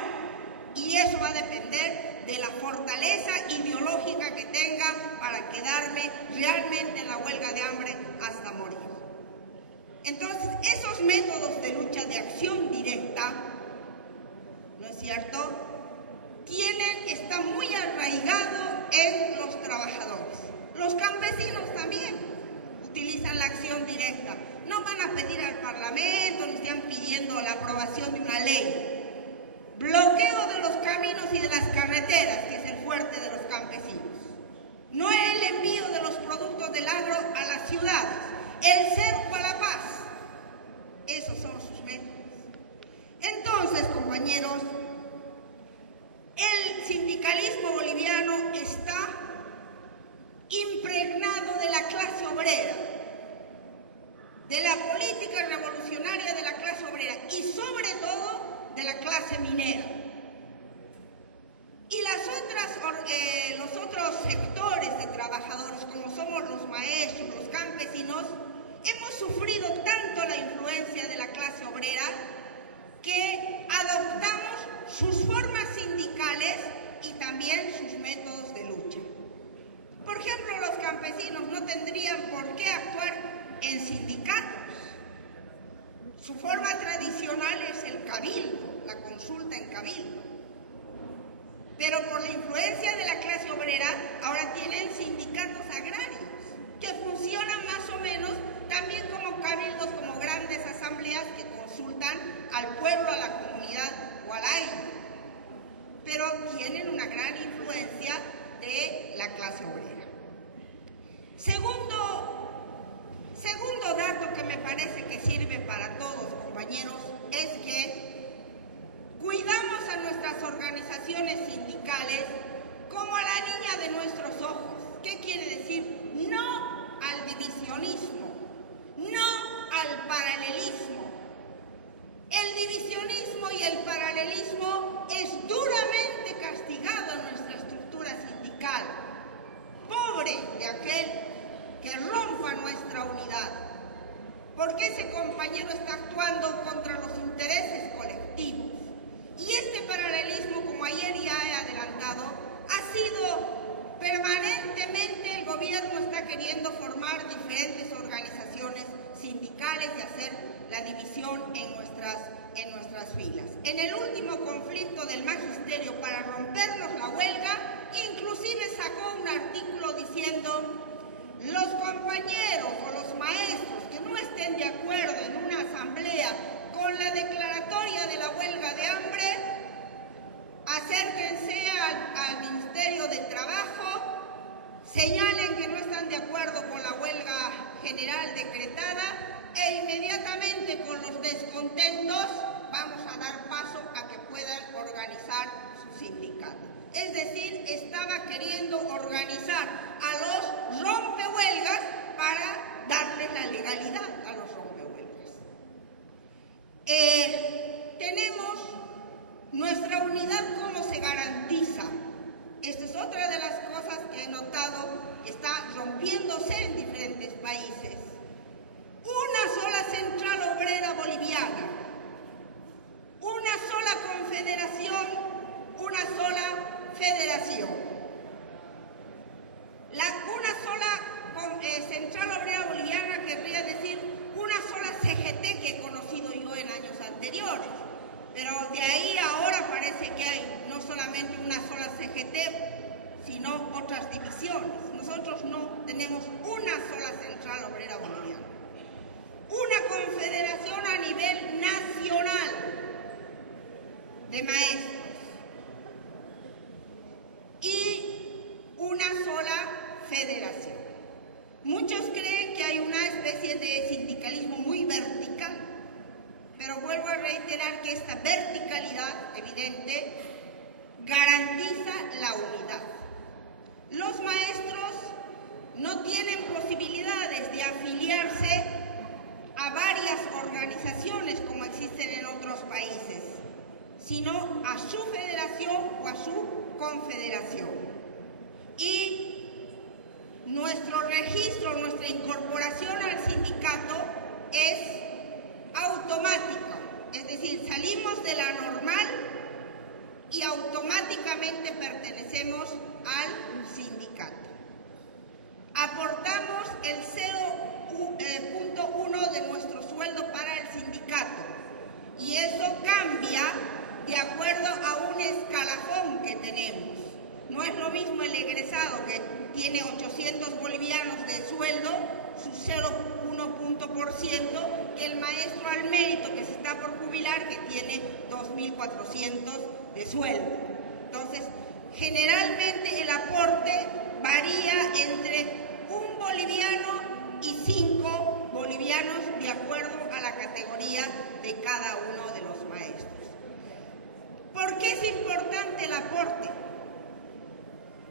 Y eso va a depender de la fortaleza ideológica que tenga para quedarme realmente en la huelga de hambre hasta morir. Entonces, esos métodos de lucha de acción directa, ¿no es cierto?, está muy arraigado en los trabajadores. Los campesinos también utilizan la acción directa. No van a pedir al Parlamento ni están pidiendo la aprobación de una ley. Bloqueo de los caminos y de las carreteras, que es el fuerte de los campesinos. No el envío de los productos del agro a las ciudades. El cerco a la paz. Esos son sus métodos. Entonces, compañeros, el sindicalismo boliviano está impregnado de la clase obrera, de la política revolucionaria de la clase obrera y sobre todo de la clase minera. Y los otros sectores de trabajadores, como somos los maestros, los campesinos, hemos sufrido tanto la influencia de la clase obrera que adoptamos sus formas sindicales y también sus métodos de lucha. Por ejemplo, los campesinos no tendrían por qué actuar en sindicatos. Su forma tradicional es el cabildo, la consulta en cabildo. Pero por la influencia de la clase obrera, ahora tienen sindicatos agrarios, que funcionan más o menos también como cabildos, como grandes asambleas que consultan al pueblo, a la comunidad o al aire. Pero tienen una gran influencia de la clase obrera. Segundo dato que me parece que sirve para todos, compañeros, es que cuidamos a nuestras organizaciones sindicales como a la niña de nuestros ojos. ¿Qué quiere decir? No al divisionismo, no al paralelismo. El divisionismo y el paralelismo es duramente castigado en nuestra estructura sindical. Pobre de aquel que rompa nuestra unidad, porque ese compañero está actuando contra los intereses colectivos. Y este paralelismo, como ayer ya he adelantado, ha sido permanentemente, el gobierno está queriendo formar diferentes organizaciones sindicales y hacer la división en nuestras filas. En el último conflicto del magisterio para rompernos la huelga, inclusive sacó un artículo diciendo: los compañeros o los maestros que no estén de acuerdo en una asamblea con la declaratoria de la huelga de hambre, acérquense al Ministerio de Trabajo, señalen que no están de acuerdo con la huelga general decretada e inmediatamente con los descontentos vamos a dar paso a que puedan organizar su sindicato. Es decir, estaba queriendo organizar a los rompehuelgas para darles la legalidad a los rompehuelgas. Tenemos nuestra unidad, ¿cómo se garantiza? Esta es otra de las cosas que he notado que está rompiéndose en diferentes países. Una sola central obrera boliviana, una sola confederación, una sola federación. Una sola central obrera boliviana querría decir una sola CGT que he conocido yo en años anteriores. Pero de ahí ahora parece que hay no solamente una sola CGT, sino otras divisiones. Nosotros no tenemos una sola central obrera boliviana. Una confederación a nivel nacional de maestros y una sola federación. Muchos creen que hay una especie de sindicalismo muy vertical, pero vuelvo a reiterar que esta verticalidad evidente garantiza la unidad. Los maestros no tienen posibilidades de afiliarse a varias organizaciones como existen en otros países, sino a su federación o a su confederación. Y nuestro registro, nuestra incorporación al sindicato es automática, es decir, salimos de la normal y automáticamente pertenecemos al sindicato. Aportamos el 0.1 de nuestro sueldo para el sindicato y eso cambia de acuerdo a un escalafón que tenemos. No es lo mismo el egresado que tiene 800 bolivianos de sueldo, su 0.1% que el maestro al mérito que se está por jubilar que tiene 2.400 de sueldo. Entonces, generalmente el aporte varía entre 1 boliviano y 5 bolivianos de acuerdo a la categoría de cada uno de los maestros. ¿Por qué es importante el aporte?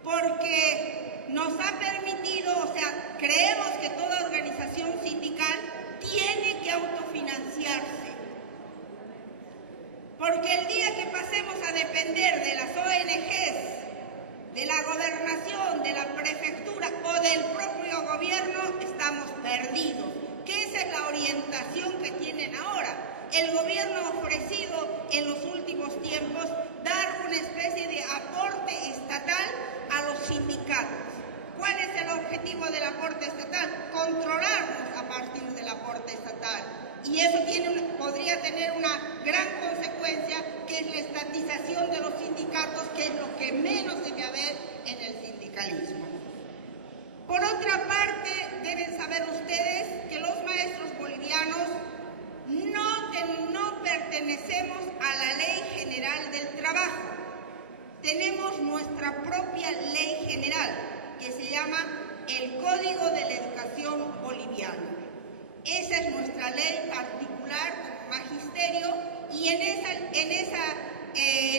Porque nos ha permitido, o sea, creemos que toda organización sindical tiene que autofinanciarse. Porque el día que pasemos a depender de las ONGs, de la gobernación, de la prefectura o del propio gobierno, estamos perdidos. Que esa es la orientación que tienen ahora. El gobierno ha ofrecido en los últimos tiempos dar una especie de aporte estatal a los sindicatos. ¿Cuál es el objetivo del aporte estatal? Controlarnos a partir del aporte estatal. Y eso podría tener una gran consecuencia, que es la estatización de los sindicatos, que es lo que menos debe haber en el sindicalismo. Por otra parte, deben saber ustedes que los maestros bolivianos no pertenecemos a la Ley General del Trabajo. Tenemos nuestra propia ley general, que se llama el Código de la Educación Boliviana. Esa es nuestra ley particular como magisterio, y en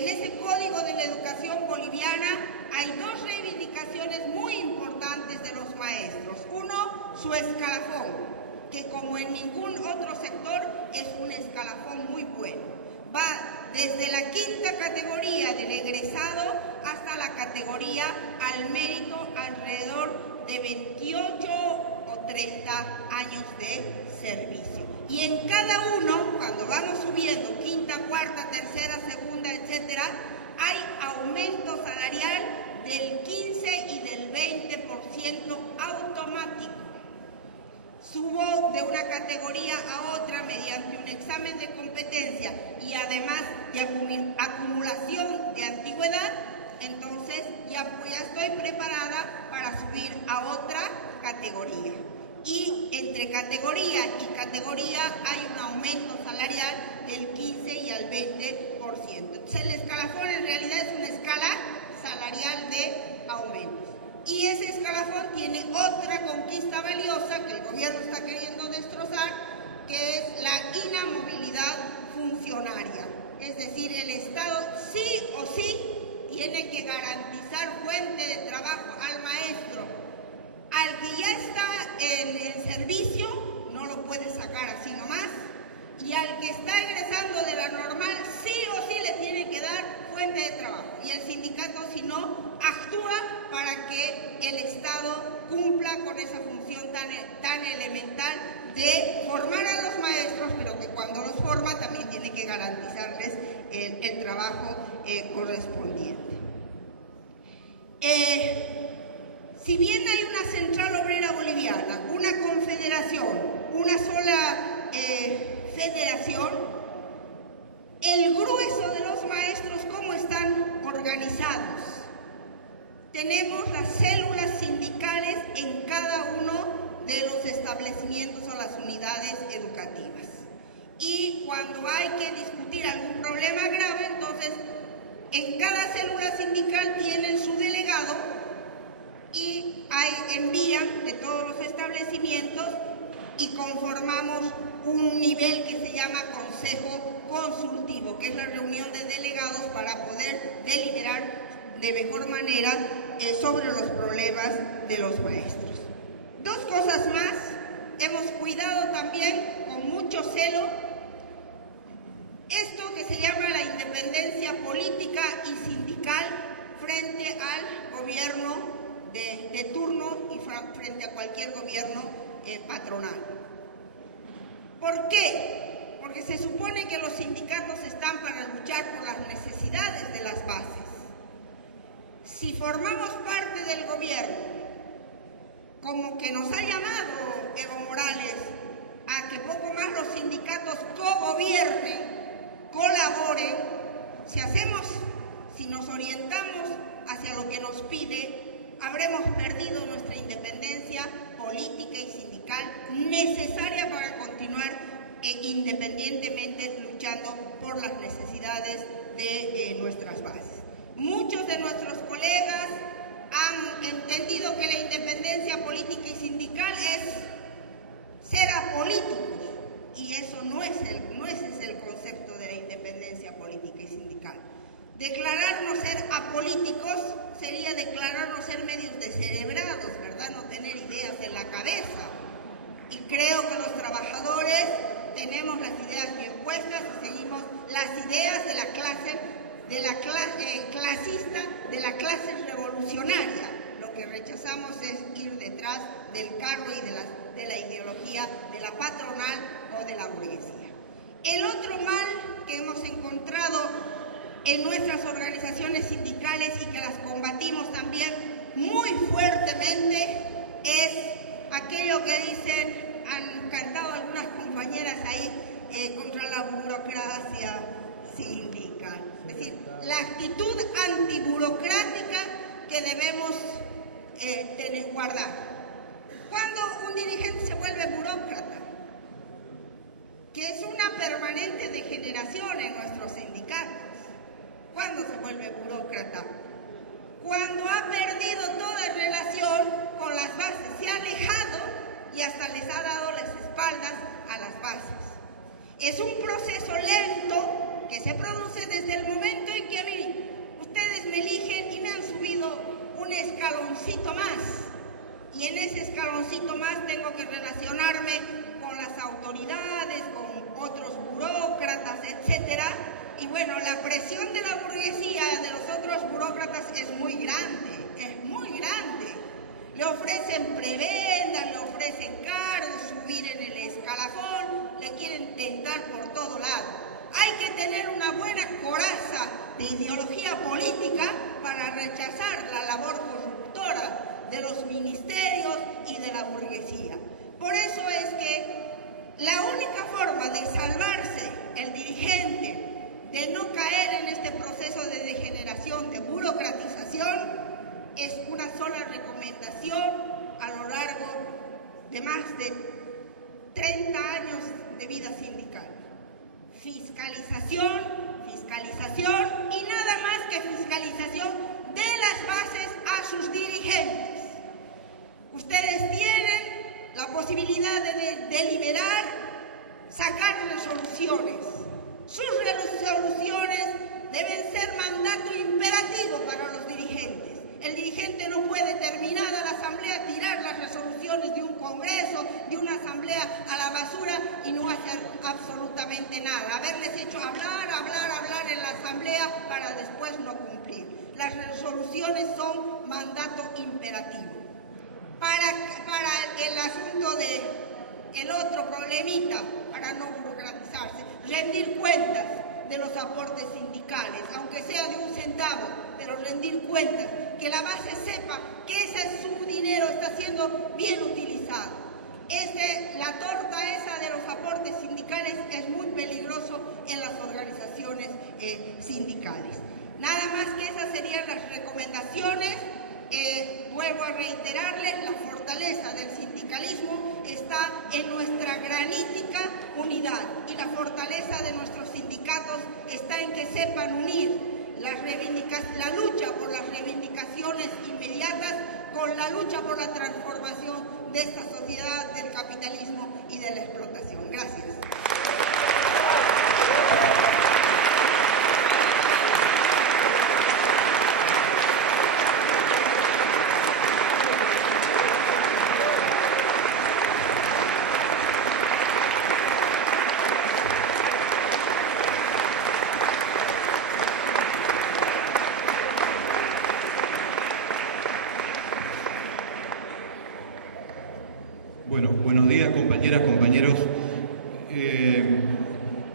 ese Código de la Educación Boliviana hay 2 reivindicaciones muy importantes de los maestros. Uno, su escalafón, que como en ningún otro sector es un escalafón muy bueno. Va desde la 5ª categoría del egresado hasta la categoría al mérito, alrededor de 28 o 30 años de servicio. Y en cada uno, cuando vamos subiendo, 5ª, 4ª, 3ª, 2ª, etcétera, hay aumento salarial del 15 y del 20% automático. Subo de una categoría a otra mediante un examen de competencia y además de acumulación de antigüedad, entonces ya estoy preparada para subir a otra categoría. Y entre categoría y categoría hay un aumento salarial del 15 y al 20%. Entonces el escalafón en realidad es una escala salarial de aumentos. Y ese escalafón tiene otra conquista valiosa que el gobierno está queriendo destrozar, que es la inamovilidad funcionaria. Es decir, el Estado sí o sí tiene que garantizar fuente de trabajo al maestro. Al que ya está en servicio, no lo puede sacar así nomás. Y al que está egresando de la normal, sí o sí le tiene que dar fuente de trabajo. Y el sindicato, si no, actúa para que el Estado cumpla con esa función tan elemental de formar a los maestros, pero que cuando los forma también tiene que garantizarles el trabajo correspondiente. Si bien hay una central obrera boliviana, una confederación, una sola federación, el grueso de los maestros, ¿cómo están organizados? Tenemos las células sindicales en cada uno de los establecimientos o las unidades educativas. Y cuando hay que discutir algún problema grave, entonces en cada célula sindical tienen su delegado y envían de todos los establecimientos y conformamos un nivel que se llama Consejo Consultivo, que es la reunión de delegados para poder deliberar de mejor manera sobre los problemas de los maestros. Dos cosas más. Hemos cuidado también con mucho celo esto que se llama la independencia política y sindical frente al gobierno de turno y frente a cualquier gobierno patronal. ¿Por qué? Porque se supone que los sindicatos están para luchar por las necesidades de las bases. Si formamos parte del gobierno, como que nos ha llamado Evo Morales a que poco más los sindicatos cogobiernen, colaboren, si nos orientamos hacia lo que nos pide, habremos perdido nuestra independencia política y sindical necesaria para continuar independientemente luchando por las necesidades de nuestras bases. Muchos de nuestros colegas han entendido que la independencia política y sindical es ser apolíticos, y eso no es el concepto de la independencia política y sindical. Declararnos ser apolíticos sería declararnos ser medios descerebrados, ¿verdad? No tener ideas en la cabeza. Y creo que los trabajadores tenemos las ideas bien puestas y seguimos las ideas de la clase clasista, de la clase revolucionaria. Lo que rechazamos es ir detrás del cargo y de la ideología de la patronal o de la burguesía. El otro mal que hemos encontrado en nuestras organizaciones sindicales y que las combatimos también muy fuertemente es aquello que dicen, han cantado algunas compañeras ahí, contra la burocracia sindical. Es decir, la actitud antiburocrática que debemos guardar. Cuando un dirigente se vuelve burócrata, que es una permanente degeneración en nuestros sindicatos. ¿Cuándo se vuelve burócrata? Cuando ha perdido toda relación con las bases, se ha alejado y hasta les ha dado las espaldas a las bases. Es un proceso lento que se produce desde el momento en que, miren, ustedes me eligen y me han subido un escaloncito más. Y en ese escaloncito más tengo que relacionarme con las autoridades, con otros burócratas, etcétera. Y bueno, la presión de la burguesía, de los otros burócratas, es muy grande, es muy grande. Le ofrecen prebendas, le ofrecen cargos, subir en el escalafón, le quieren tentar por todo lado. Hay que tener una buena coraza de ideología política para rechazar la labor corruptora de los ministerios y de la burguesía. Por eso es que la única forma de salvarse el dirigente de no caer en este proceso de degeneración, de burocratización, es una sola recomendación a lo largo de más de 30 años de vida sindical. Fiscalización, fiscalización y nada más que fiscalización de las bases a sus dirigentes. Ustedes tienen la posibilidad de deliberar, sacar resoluciones. Sus resoluciones deben ser mandato imperativo para los dirigentes. El dirigente no puede terminar a la asamblea, tirar las resoluciones de un congreso, de una asamblea a la basura y no hacer absolutamente nada. Haberles hecho hablar en la asamblea para después no cumplir. Las resoluciones son mandato imperativo. Para el asunto el otro problemita, para no burocratizarse, rendir cuentas de los aportes sindicales, aunque sea de 1 centavo, pero rendir cuentas, que la base sepa que ese su dinero está siendo bien utilizado. La torta esa de los aportes sindicales es muy peligroso en las organizaciones sindicales. Nada más que esas serían las recomendaciones. Vuelvo a reiterarles, la fortaleza del sindicalismo está en nuestra granítica unidad y la fortaleza de nuestros sindicatos está en que sepan unir la lucha por las reivindicaciones inmediatas con con la lucha por la transformación de esta sociedad del capitalismo y de la explotación. Gracias. Bueno, buenos días compañeras, compañeros.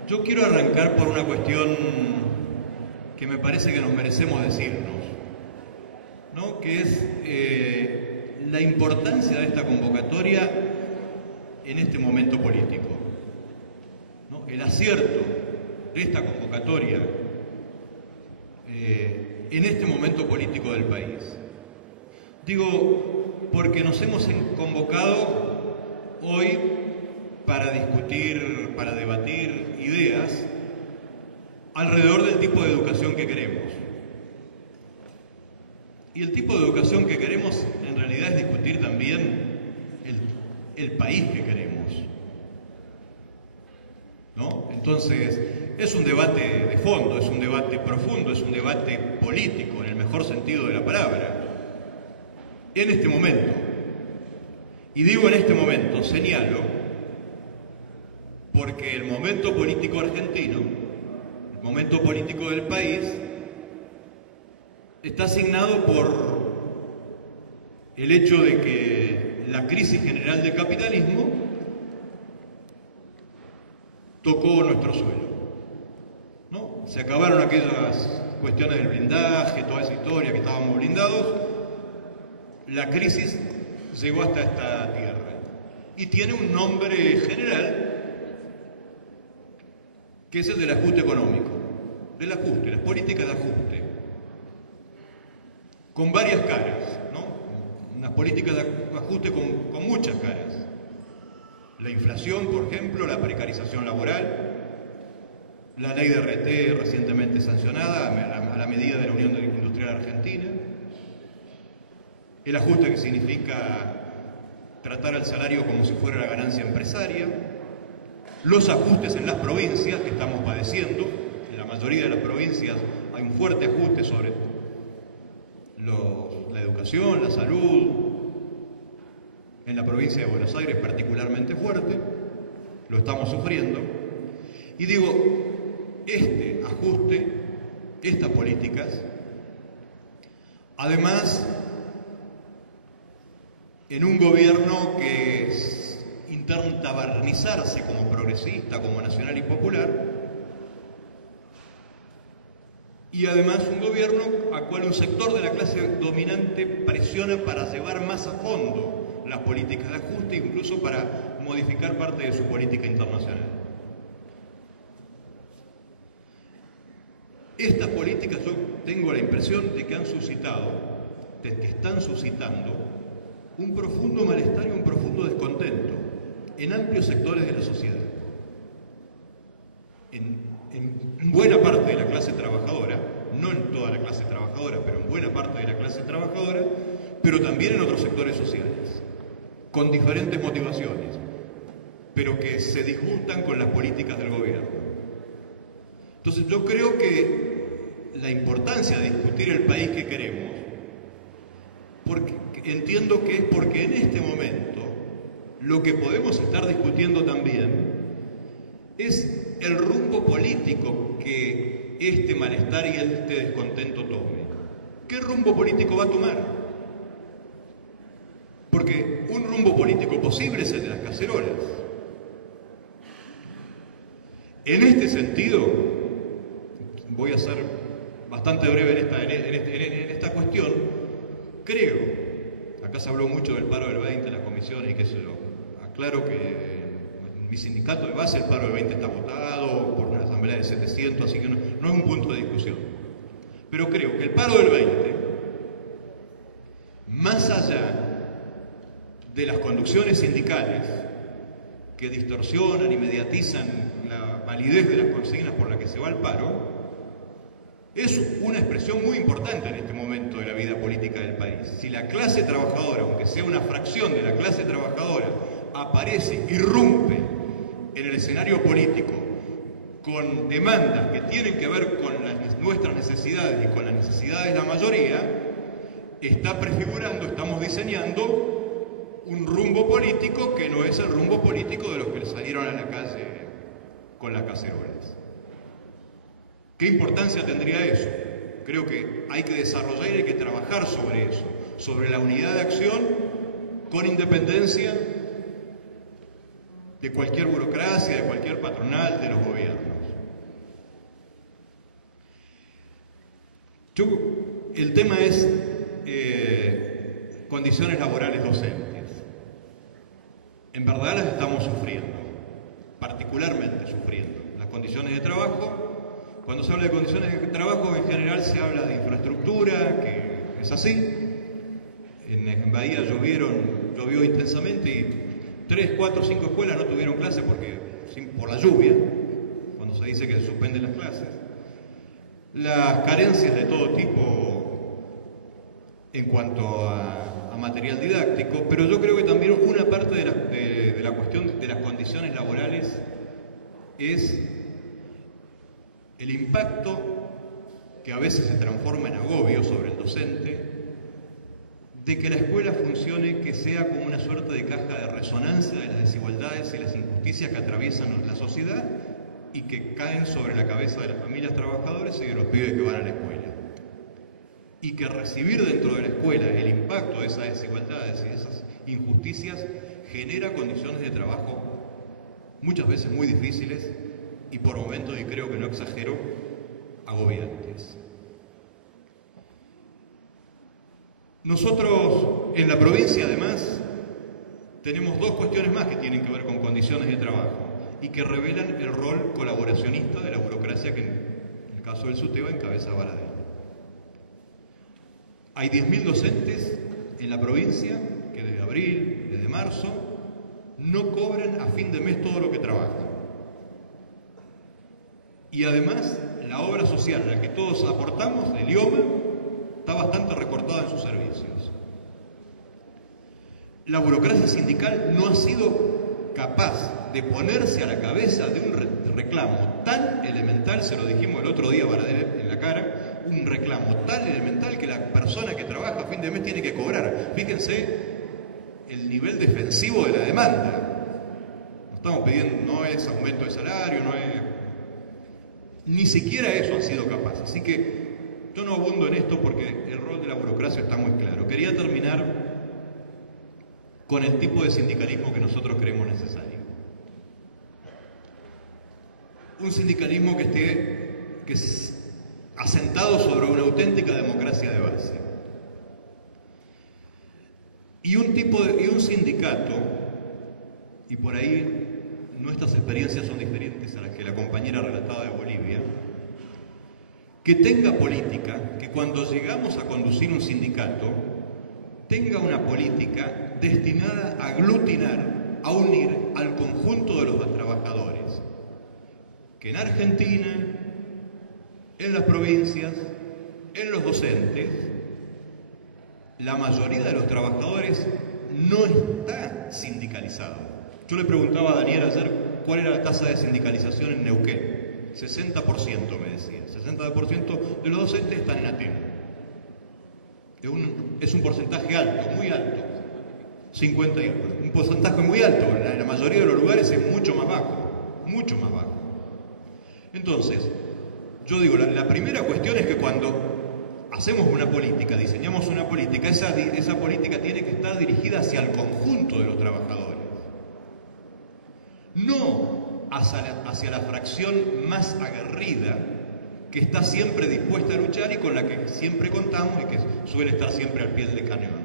Yo quiero arrancar por una cuestión que me parece que nos merecemos decirnos, ¿no? Que es la importancia de esta convocatoria en este momento político, ¿no? El acierto de esta convocatoria en este momento político del país. Digo, porque nos hemos convocado hoy para discutir, para debatir ideas alrededor del tipo de educación que queremos. Y el tipo de educación que queremos en realidad es discutir también el país que queremos, ¿no? Entonces, es un debate de fondo, es un debate profundo, es un debate político en el mejor sentido de la palabra, en este momento. Y digo en este momento, señalo, porque el momento político argentino, el momento político del país, está asignado por el hecho de que la crisis general del capitalismo tocó nuestro suelo, ¿no? Se acabaron aquellas cuestiones del blindaje, toda esa historia que estábamos blindados. La crisis llegó hasta esta tierra y tiene un nombre general que es el del ajuste económico, del ajuste, las políticas de ajuste, con varias caras, ¿no? Unas políticas de ajuste con muchas caras. La inflación, por ejemplo, la precarización laboral, la ley de RT recientemente sancionada a la medida de la Unión Industrial Argentina, el ajuste que significa tratar al salario como si fuera la ganancia empresaria, los ajustes en las provincias que estamos padeciendo. En la mayoría de las provincias hay un fuerte ajuste sobre la educación, la salud. En la provincia de Buenos Aires particularmente fuerte, lo estamos sufriendo. Y digo, este ajuste, estas políticas, además, en un gobierno que intenta barnizarse como progresista, como nacional y popular, y además un gobierno al cual un sector de la clase dominante presiona para llevar más a fondo las políticas de ajuste, incluso para modificar parte de su política internacional. Estas políticas, yo tengo la impresión de que han suscitado, de que están suscitando un profundo malestar y un profundo descontento en amplios sectores de la sociedad. En buena parte de la clase trabajadora, no en toda la clase trabajadora, pero en buena parte de la clase trabajadora, pero también en otros sectores sociales, con diferentes motivaciones, pero que se disgustan con las políticas del gobierno. Entonces yo creo que la importancia de discutir el país que queremos, porque entiendo que es porque en este momento lo que podemos estar discutiendo también es el rumbo político que este malestar y este descontento tome. ¿Qué rumbo político va a tomar? Porque un rumbo político posible es el de las cacerolas. En este sentido, voy a ser bastante breve en esta cuestión, creo, acá se habló mucho del paro del 20 en las comisiones y qué sé yo, aclaro que en mi sindicato de base el paro del 20 está votado por una asamblea de 700, así que no es un punto de discusión. Pero creo que el paro del 20, más allá de las conducciones sindicales que distorsionan y mediatizan la validez de las consignas por las que se va al paro, es una expresión muy importante en este momento de la vida política del país. Si la clase trabajadora, aunque sea una fracción de la clase trabajadora, aparece, irrumpe en el escenario político con demandas que tienen que ver con nuestras necesidades y con las necesidades de la mayoría, está prefigurando, estamos diseñando un rumbo político que no es el rumbo político de los que salieron a la calle con las cacerolas. ¿Qué importancia tendría eso? Creo que hay que desarrollar y hay que trabajar sobre eso, sobre la unidad de acción con independencia de cualquier burocracia, de cualquier patronal, de los gobiernos. El tema es condiciones laborales docentes. En verdad las estamos sufriendo, particularmente sufriendo. Las condiciones de trabajo, cuando se habla de condiciones de trabajo en general se habla de infraestructura, que es así. En Bahía llovió intensamente y 3, 4, 5 escuelas no tuvieron clase por la lluvia, cuando se dice que se suspenden las clases. Las carencias de todo tipo en cuanto a material didáctico, pero yo creo que también una parte de la cuestión de las condiciones laborales es el impacto que a veces se transforma en agobio sobre el docente, de que la escuela funcione, que sea como una suerte de caja de resonancia de las desigualdades y las injusticias que atraviesan la sociedad y que caen sobre la cabeza de las familias trabajadoras y de los pibes que van a la escuela. Y que recibir dentro de la escuela el impacto de esas desigualdades y de esas injusticias genera condiciones de trabajo muchas veces muy difíciles y por momentos, y creo que no exagero, agobiantes. Nosotros en la provincia además tenemos dos cuestiones más que tienen que ver con condiciones de trabajo y que revelan el rol colaboracionista de la burocracia que en el caso del SUTEBA encabeza Baradel. Hay 10.000 docentes en la provincia que desde abril, desde marzo, no cobran a fin de mes todo lo que trabajan. Y además, la obra social a la que todos aportamos, el IOMA, está bastante recortada en sus servicios. La burocracia sindical no ha sido capaz de ponerse a la cabeza de un reclamo tan elemental, se lo dijimos el otro día a Baradel en la cara, un reclamo tan elemental que la persona que trabaja a fin de mes tiene que cobrar. Fíjense el nivel defensivo de la demanda. No estamos pidiendo, no es aumento de salario, no es... Ni siquiera eso han sido capaces. Así que yo no abundo en esto porque el rol de la burocracia está muy claro. Quería terminar con el tipo de sindicalismo que nosotros creemos necesario. Un sindicalismo que esté asentado sobre una auténtica democracia de base. Y un sindicato, y por ahí nuestras experiencias son diferentes a las que la compañera relataba de Bolivia, que tenga política, que cuando llegamos a conducir un sindicato, tenga una política destinada a aglutinar, a unir al conjunto de los trabajadores, que en Argentina, en las provincias, en los docentes, la mayoría de los trabajadores no está sindicalizado. Yo le preguntaba a Daniel ayer cuál era la tasa de sindicalización en Neuquén. 60% me decía. 60% de los docentes están en ATEM. Es un porcentaje alto, muy alto. 50 y un porcentaje muy alto. En la mayoría de los lugares es mucho más bajo. Mucho más bajo. Entonces, yo digo, la primera cuestión es que cuando hacemos una política, diseñamos una política, esa política tiene que estar dirigida hacia el conjunto de los trabajadores. No hacia la fracción más aguerrida que está siempre dispuesta a luchar y con la que siempre contamos y que suele estar siempre al pie del cañón.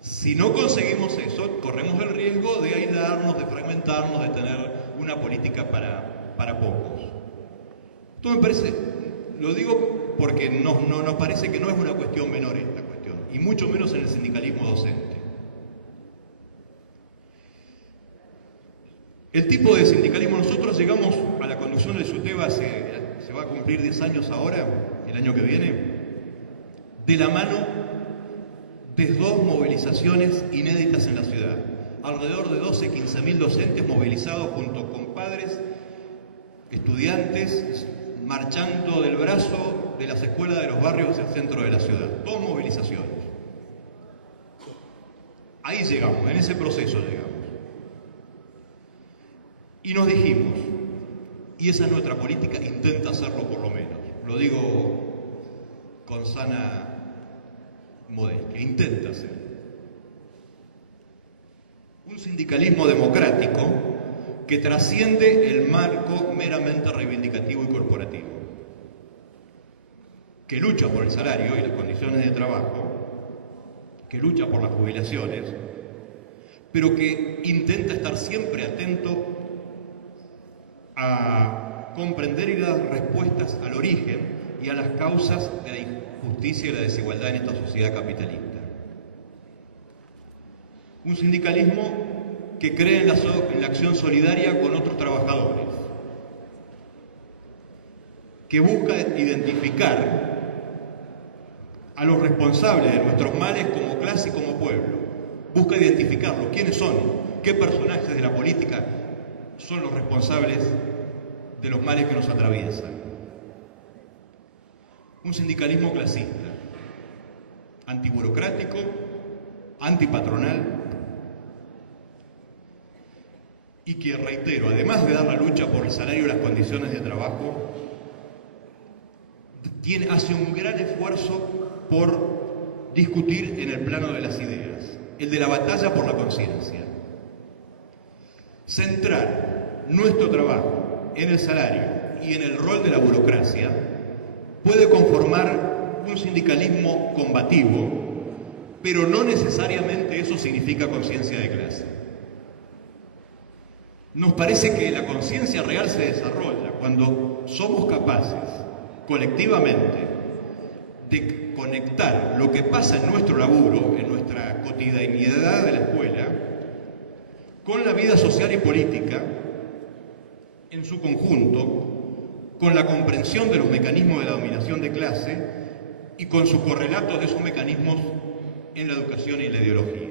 Si no conseguimos eso, corremos el riesgo de aislarnos, de fragmentarnos, de tener una política para pocos. Esto me parece, lo digo porque nos parece que no es una cuestión menor esta cuestión, y mucho menos en el sindicalismo docente. El tipo de sindicalismo, nosotros llegamos a la conducción del SUTEBA, se va a cumplir 10 años ahora, el año que viene, de la mano de 2 movilizaciones inéditas en la ciudad. Alrededor de 12-15.000 docentes movilizados junto con padres, estudiantes, marchando del brazo de las escuelas de los barrios hacia el centro de la ciudad. 2 movilizaciones. Ahí llegamos, en ese proceso llegamos. Y nos dijimos, y esa es nuestra política, intenta hacerlo por lo menos. Lo digo con sana modestia, intenta hacerlo. Un sindicalismo democrático que trasciende el marco meramente reivindicativo y corporativo, que lucha por el salario y las condiciones de trabajo, que lucha por las jubilaciones, pero que intenta estar siempre atento a comprender y dar respuestas al origen y a las causas de la injusticia y la desigualdad en esta sociedad capitalista. Un sindicalismo que cree en la acción solidaria con otros trabajadores, que busca identificar a los responsables de nuestros males como clase y como pueblo, busca identificarlos, quiénes son, qué personajes de la política son los responsables de los males que nos atraviesan. Un sindicalismo clasista, antiburocrático, antipatronal, y que, reitero, además de dar la lucha por el salario y las condiciones de trabajo, hace un gran esfuerzo por discutir en el plano de las ideas, el de la batalla por la conciencia. Centrar nuestro trabajo en el salario y en el rol de la burocracia puede conformar un sindicalismo combativo, pero no necesariamente eso significa conciencia de clase. Nos parece que la conciencia real se desarrolla cuando somos capaces, colectivamente, de conectar lo que pasa en nuestro laburo, en nuestra cotidianidad de la escuela, con la vida social y política en su conjunto, con la comprensión de los mecanismos de la dominación de clase y con sus correlatos de esos mecanismos en la educación y la ideología.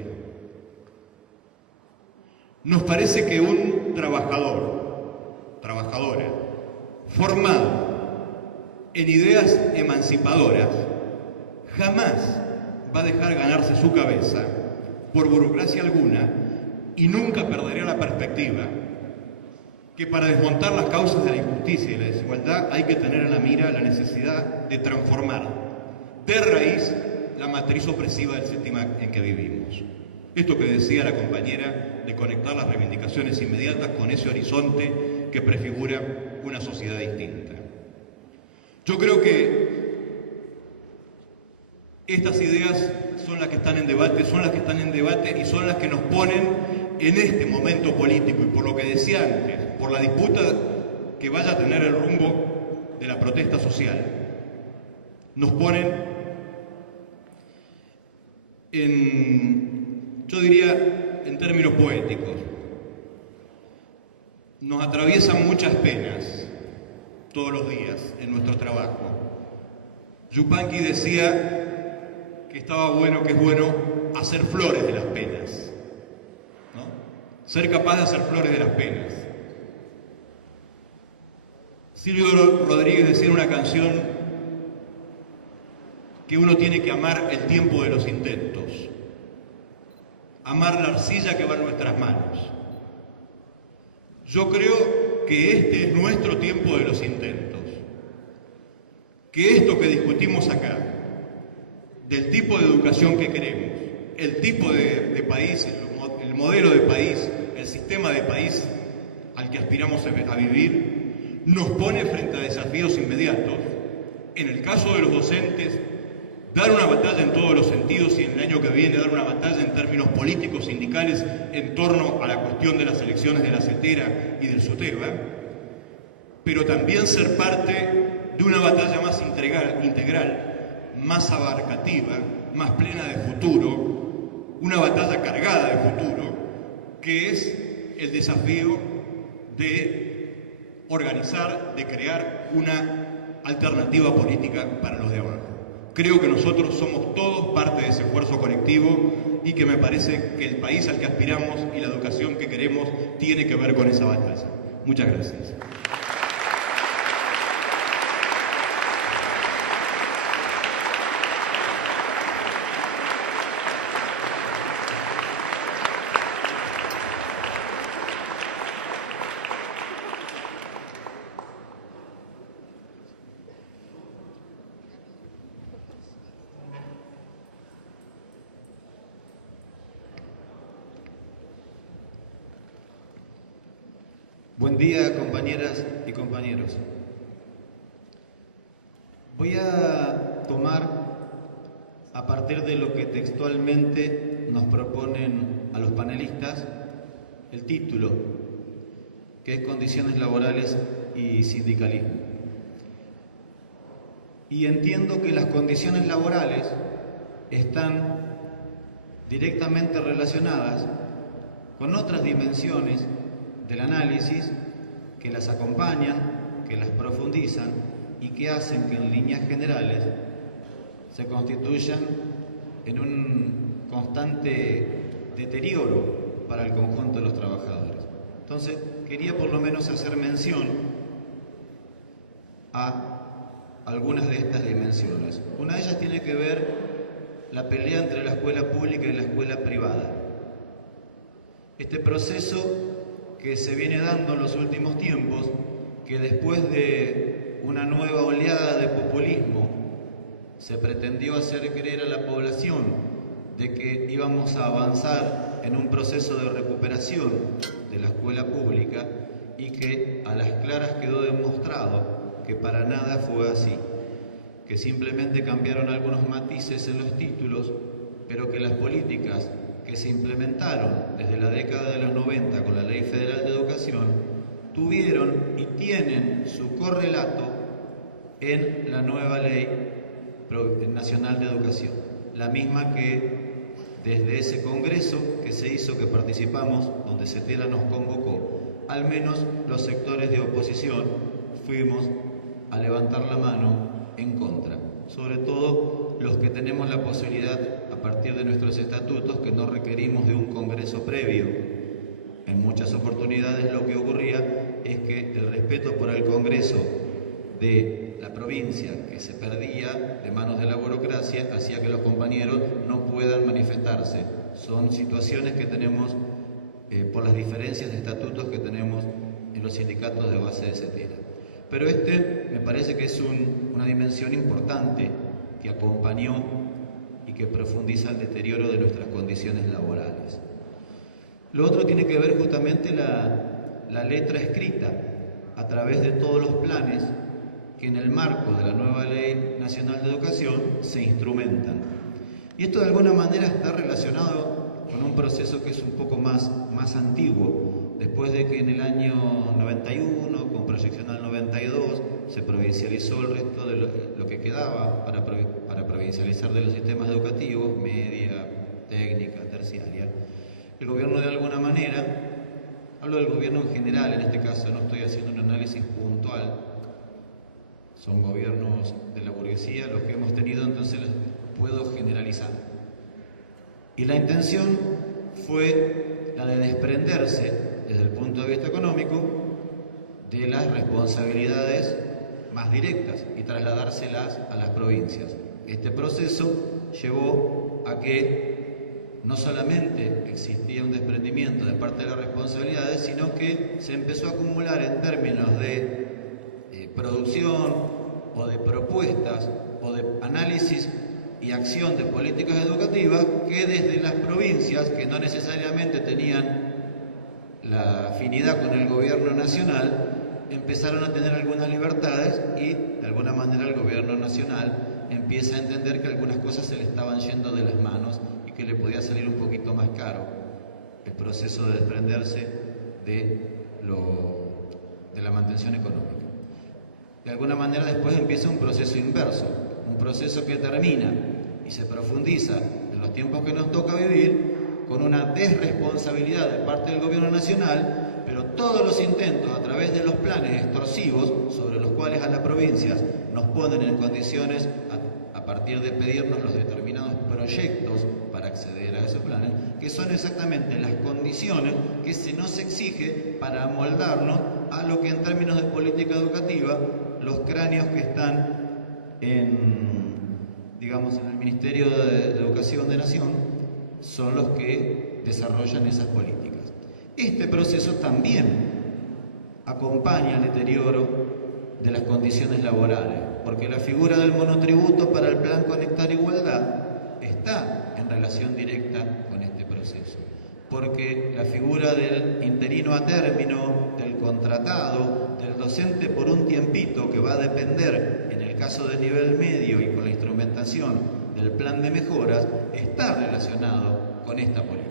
Nos parece que un trabajador, trabajadora, formado en ideas emancipadoras, jamás va a dejar ganarse su cabeza por burocracia alguna y nunca perderá la perspectiva que para desmontar las causas de la injusticia y la desigualdad hay que tener en la mira la necesidad de transformar de raíz la matriz opresiva del sistema en que vivimos. Esto que decía la compañera de conectar las reivindicaciones inmediatas con ese horizonte que prefigura una sociedad distinta. Yo creo que estas ideas son las que están en debate, y son las que nos ponen en este momento político, y por lo que decía antes, por la disputa que vaya a tener el rumbo de la protesta social, nos ponen yo diría, en términos poéticos, nos atraviesan muchas penas todos los días en nuestro trabajo. Yupanqui decía que estaba bueno, que es bueno hacer flores de las penas, ¿no? Ser capaz de hacer flores de las penas. Silvio Rodríguez decía en una canción que uno tiene que amar el tiempo de los intentos, amar la arcilla que va en nuestras manos. Yo creo que este es nuestro tiempo de los intentos, que esto que discutimos acá, del tipo de educación que queremos, el tipo de país, el modelo de país, el sistema de país al que aspiramos a vivir, nos pone frente a desafíos inmediatos. En el caso de los docentes, dar una batalla en todos los sentidos, y en el año que viene dar una batalla en términos políticos, sindicales, en torno a la cuestión de las elecciones de la CETERA y del SOTEBA, pero también ser parte de una batalla más integral, más abarcativa, más plena de futuro, una batalla cargada de futuro, que es el desafío de organizar, de crear una alternativa política para los de abajo. Creo que nosotros somos todos parte de ese esfuerzo colectivo y que me parece que el país al que aspiramos y la educación que queremos tiene que ver con esa batalla. Muchas gracias. Buen día, compañeras y compañeros. Voy a tomar, a partir de lo que textualmente nos proponen a los panelistas, el título, que es Condiciones Laborales y Sindicalismo. Y entiendo que las condiciones laborales están directamente relacionadas con otras dimensiones del análisis que las acompañan, que las profundizan y que hacen que en líneas generales se constituyan en un constante deterioro para el conjunto de los trabajadores. Entonces, quería por lo menos hacer mención a algunas de estas dimensiones. Una de ellas tiene que ver la pelea entre la escuela pública y la escuela privada. Este proceso que se viene dando en los últimos tiempos, que después de una nueva oleada de populismo se pretendió hacer creer a la población de que íbamos a avanzar en un proceso de recuperación de la escuela pública y que a las claras quedó demostrado que para nada fue así, que simplemente cambiaron algunos matices en los títulos, pero que las políticas que se implementaron desde la década de los 90 con la Ley Federal de Educación tuvieron y tienen su correlato en la nueva Ley Nacional de Educación, la misma que desde ese congreso que se hizo, que participamos, donde CETERA nos convocó, al menos los sectores de oposición fuimos a levantar la mano en contra, sobre todo los que tenemos la posibilidad a partir de nuestros estatutos, que no requerimos de un congreso previo. En muchas oportunidades lo que ocurría es que el respeto por el congreso de la provincia, que se perdía de manos de la burocracia, hacía que los compañeros no puedan manifestarse. Son situaciones que tenemos por las diferencias de estatutos que tenemos en los sindicatos de base de CETERA. Pero me parece que es una dimensión importante que acompañó y que profundiza el deterioro de nuestras condiciones laborales. Lo otro tiene que ver justamente la letra escrita a través de todos los planes que en el marco de la nueva Ley Nacional de Educación se instrumentan. Y esto de alguna manera está relacionado con un proceso que es un poco más antiguo, después de que en el año 91, con proyección al 92, se provincializó el resto de lo que quedaba para provincializar de los sistemas educativos, media, técnica, terciaria. El gobierno de alguna manera, hablo del gobierno en general, en este caso no estoy haciendo un análisis puntual, son gobiernos de la burguesía los que hemos tenido, entonces los puedo generalizar. Y la intención fue la de desprenderse, desde el punto de vista económico, de las responsabilidades más directas y trasladárselas a las provincias. Este proceso llevó a que no solamente existía un desprendimiento de parte de las responsabilidades, sino que se empezó a acumular en términos de producción o de propuestas o de análisis y acción de políticas educativas que desde las provincias, que no necesariamente tenían la afinidad con el gobierno nacional, empezaron a tener algunas libertades y de alguna manera el gobierno nacional empieza a entender que algunas cosas se le estaban yendo de las manos y que le podía salir un poquito más caro el proceso de desprenderse de la mantención económica. De alguna manera después empieza un proceso inverso, un proceso que termina y se profundiza en los tiempos que nos toca vivir con una desresponsabilidad de parte del gobierno nacional, pero todos los intentos a través de los planes extorsivos sobre los cuales a las provincias nos ponen en condiciones a partir de pedirnos los determinados proyectos para acceder a esos planes, que son exactamente las condiciones que se nos exige para amoldarnos a lo que en términos de política educativa los cráneos que están digamos, en el Ministerio de Educación de Nación son los que desarrollan esas políticas. Este proceso también acompaña el deterioro de las condiciones laborales, porque la figura del monotributo para el Plan Conectar Igualdad está en relación directa con este proceso, porque la figura del interino a término, del contratado, del docente por un tiempito, que va a depender, en el caso de nivel medio y con la instrumentación del plan de mejoras, está relacionado con esta política.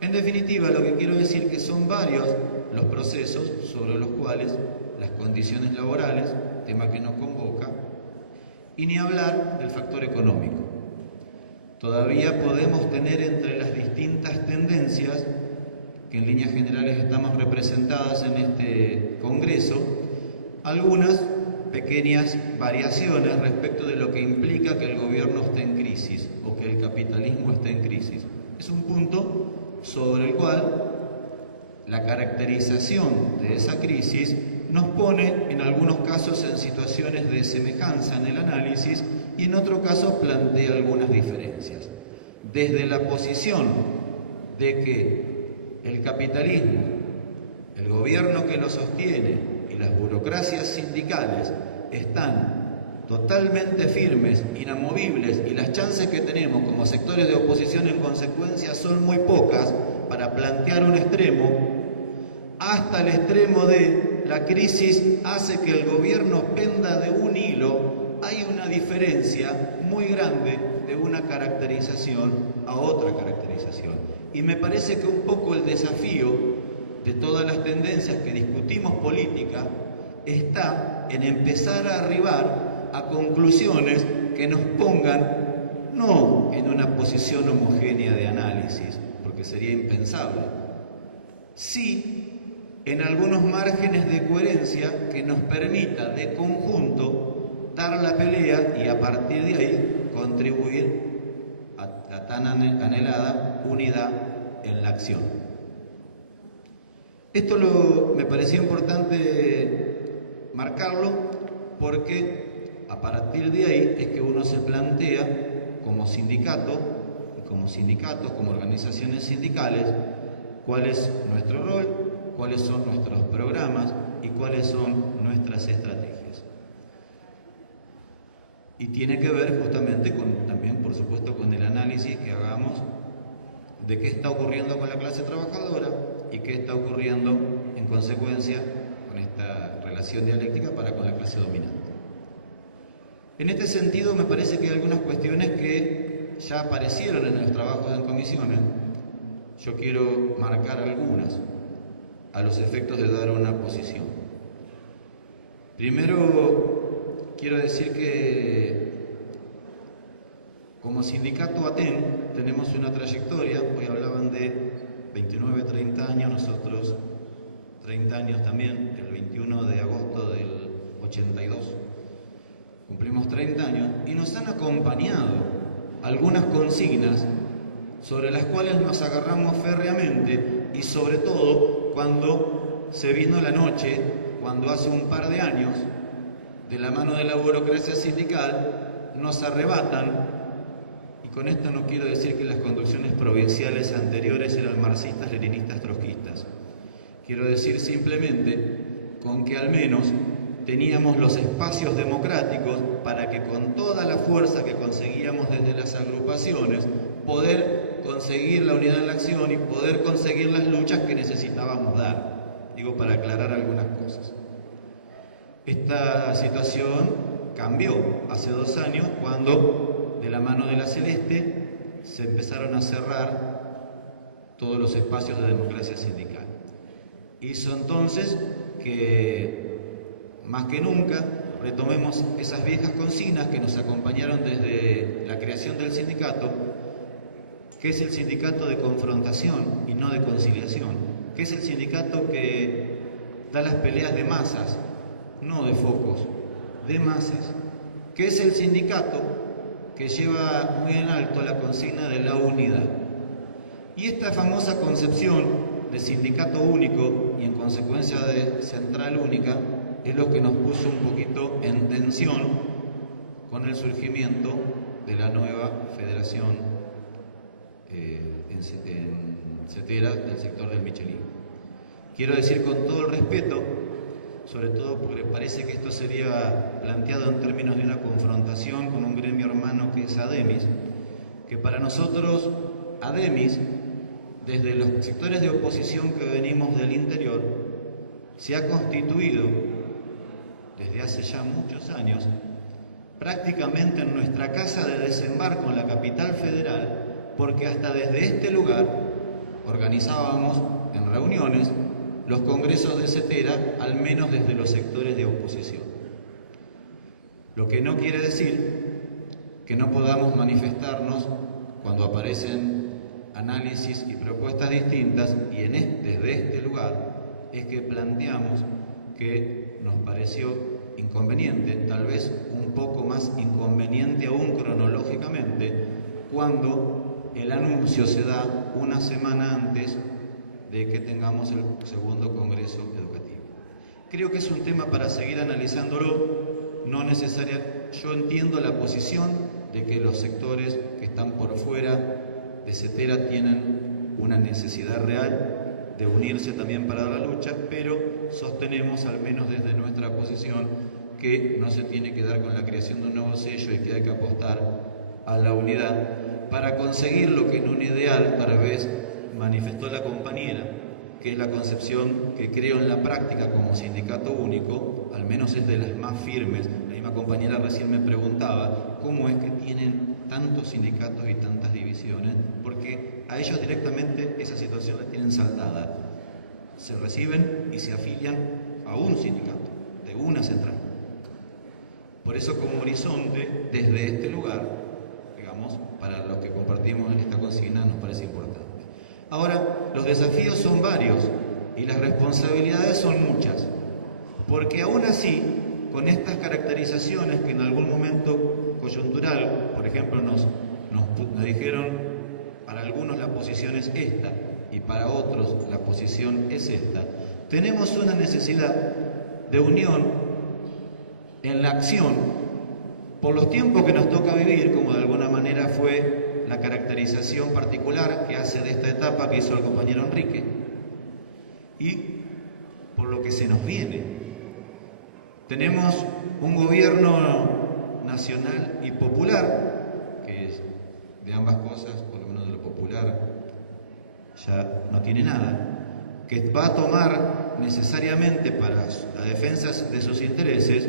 En definitiva, lo que quiero decir que son varios los procesos sobre los cuales las condiciones laborales, tema que nos convoca, y ni hablar del factor económico. Todavía podemos tener entre las distintas tendencias, que en líneas generales estamos representadas en este Congreso, algunas pequeñas variaciones respecto de lo que implica que el gobierno esté en crisis o que el capitalismo esté en crisis. Es un punto sobre el cual la caracterización de esa crisis nos pone en algunos casos en situaciones de semejanza en el análisis y en otro caso plantea algunas diferencias. Desde la posición de que el capitalismo, el gobierno que lo sostiene y las burocracias sindicales están totalmente firmes, inamovibles, y las chances que tenemos como sectores de oposición en consecuencia son muy pocas para plantear un extremo, hasta el extremo de la crisis hace que el gobierno penda de un hilo, hay una diferencia muy grande de una caracterización a otra caracterización. Y me parece que un poco el desafío de todas las tendencias que discutimos política está en empezar a arribar a conclusiones que nos pongan no en una posición homogénea de análisis, porque sería impensable, sí en algunos márgenes de coherencia que nos permita de conjunto dar la pelea y a partir de ahí contribuir a la tan anhelada unidad en la acción. Esto me parecía importante marcarlo porque a partir de ahí es que uno se plantea como sindicato, como sindicatos, como organizaciones sindicales, cuál es nuestro rol, cuáles son nuestros programas y cuáles son nuestras estrategias. Y tiene que ver justamente también, por supuesto, con el análisis que hagamos de qué está ocurriendo con la clase trabajadora y qué está ocurriendo en consecuencia con esta relación dialéctica para con la clase dominante. En este sentido, me parece que hay algunas cuestiones que ya aparecieron en los trabajos en comisiones. Yo quiero marcar algunas a los efectos de dar una posición. Primero, quiero decir que como sindicato ATEN tenemos una trayectoria, hoy hablaban de 29, 30 años, nosotros 30 años también, el 21 de agosto del 82, cumplimos 30 años y nos han acompañado algunas consignas sobre las cuales nos agarramos férreamente y sobre todo cuando se vino la noche, cuando hace un par de años, de la mano de la burocracia sindical, nos arrebatan, y con esto no quiero decir que las conducciones provinciales anteriores eran marxistas, leninistas, trotskistas. Quiero decir simplemente con que al menos teníamos los espacios democráticos para que con toda la fuerza que conseguíamos desde las agrupaciones, poder conseguir la unidad en la acción y poder conseguir las luchas que necesitábamos dar. Digo, para aclarar algunas cosas. Esta situación cambió hace 2 años cuando, de la mano de la Celeste, se empezaron a cerrar todos los espacios de democracia sindical. Hizo entonces que, más que nunca, retomemos esas viejas consignas que nos acompañaron desde la creación del sindicato, que es el sindicato de confrontación y no de conciliación, que es el sindicato que da las peleas de masas, no de focos, de masas, que es el sindicato que lleva muy en alto la consigna de la unidad. Y esta famosa concepción de sindicato único y en consecuencia de central única es lo que nos puso un poquito en tensión con el surgimiento de la nueva federación en CETERA del sector del Michelin. Quiero decir con todo el respeto, sobre todo porque parece que esto sería planteado en términos de una confrontación con un gremio hermano que es ADEMIS, que para nosotros ADEMIS, desde los sectores de oposición que venimos del interior, se ha constituido desde hace ya muchos años prácticamente en nuestra casa de desembarco en la capital federal, porque hasta desde este lugar organizábamos en reuniones los congresos de CETERA, al menos desde los sectores de oposición. Lo que no quiere decir que no podamos manifestarnos cuando aparecen análisis y propuestas distintas, y desde este lugar es que planteamos que nos pareció inconveniente, tal vez un poco más inconveniente aún cronológicamente, cuando el anuncio se da una semana antes de que tengamos el segundo Congreso Educativo. Creo que es un tema para seguir analizándolo, no necesaria. Yo entiendo la posición de que los sectores que están por fuera de CETERA tienen una necesidad real de unirse también para la lucha, pero sostenemos, al menos desde nuestra posición, que no se tiene que dar con la creación de un nuevo sello y que hay que apostar a la unidad para conseguir lo que en un ideal tal vez manifestó la compañera, que es la concepción que creo en la práctica como sindicato único, al menos es de las más firmes. La misma compañera recién me preguntaba cómo es que tienen tantos sindicatos y tantas divisiones, porque a ellos directamente esa situación la tienen saldada. Se reciben y se afilian a un sindicato, de una central. Por eso como horizonte, desde este lugar, digamos, para los que compartimos en esta consigna nos parece importante. Ahora, los desafíos son varios y las responsabilidades son muchas, porque aún así, con estas caracterizaciones que en algún momento coyuntural, por ejemplo, nos dijeron, para algunos la posición es esta y para otros la posición es esta, tenemos una necesidad de unión en la acción por los tiempos que nos toca vivir, como de alguna manera fue la caracterización particular que hace de esta etapa que hizo el compañero Enrique, y por lo que se nos viene. Tenemos un gobierno nacional y popular, que es de ambas cosas, por lo menos de lo popular, ya no tiene nada, que va a tomar necesariamente para la defensa de sus intereses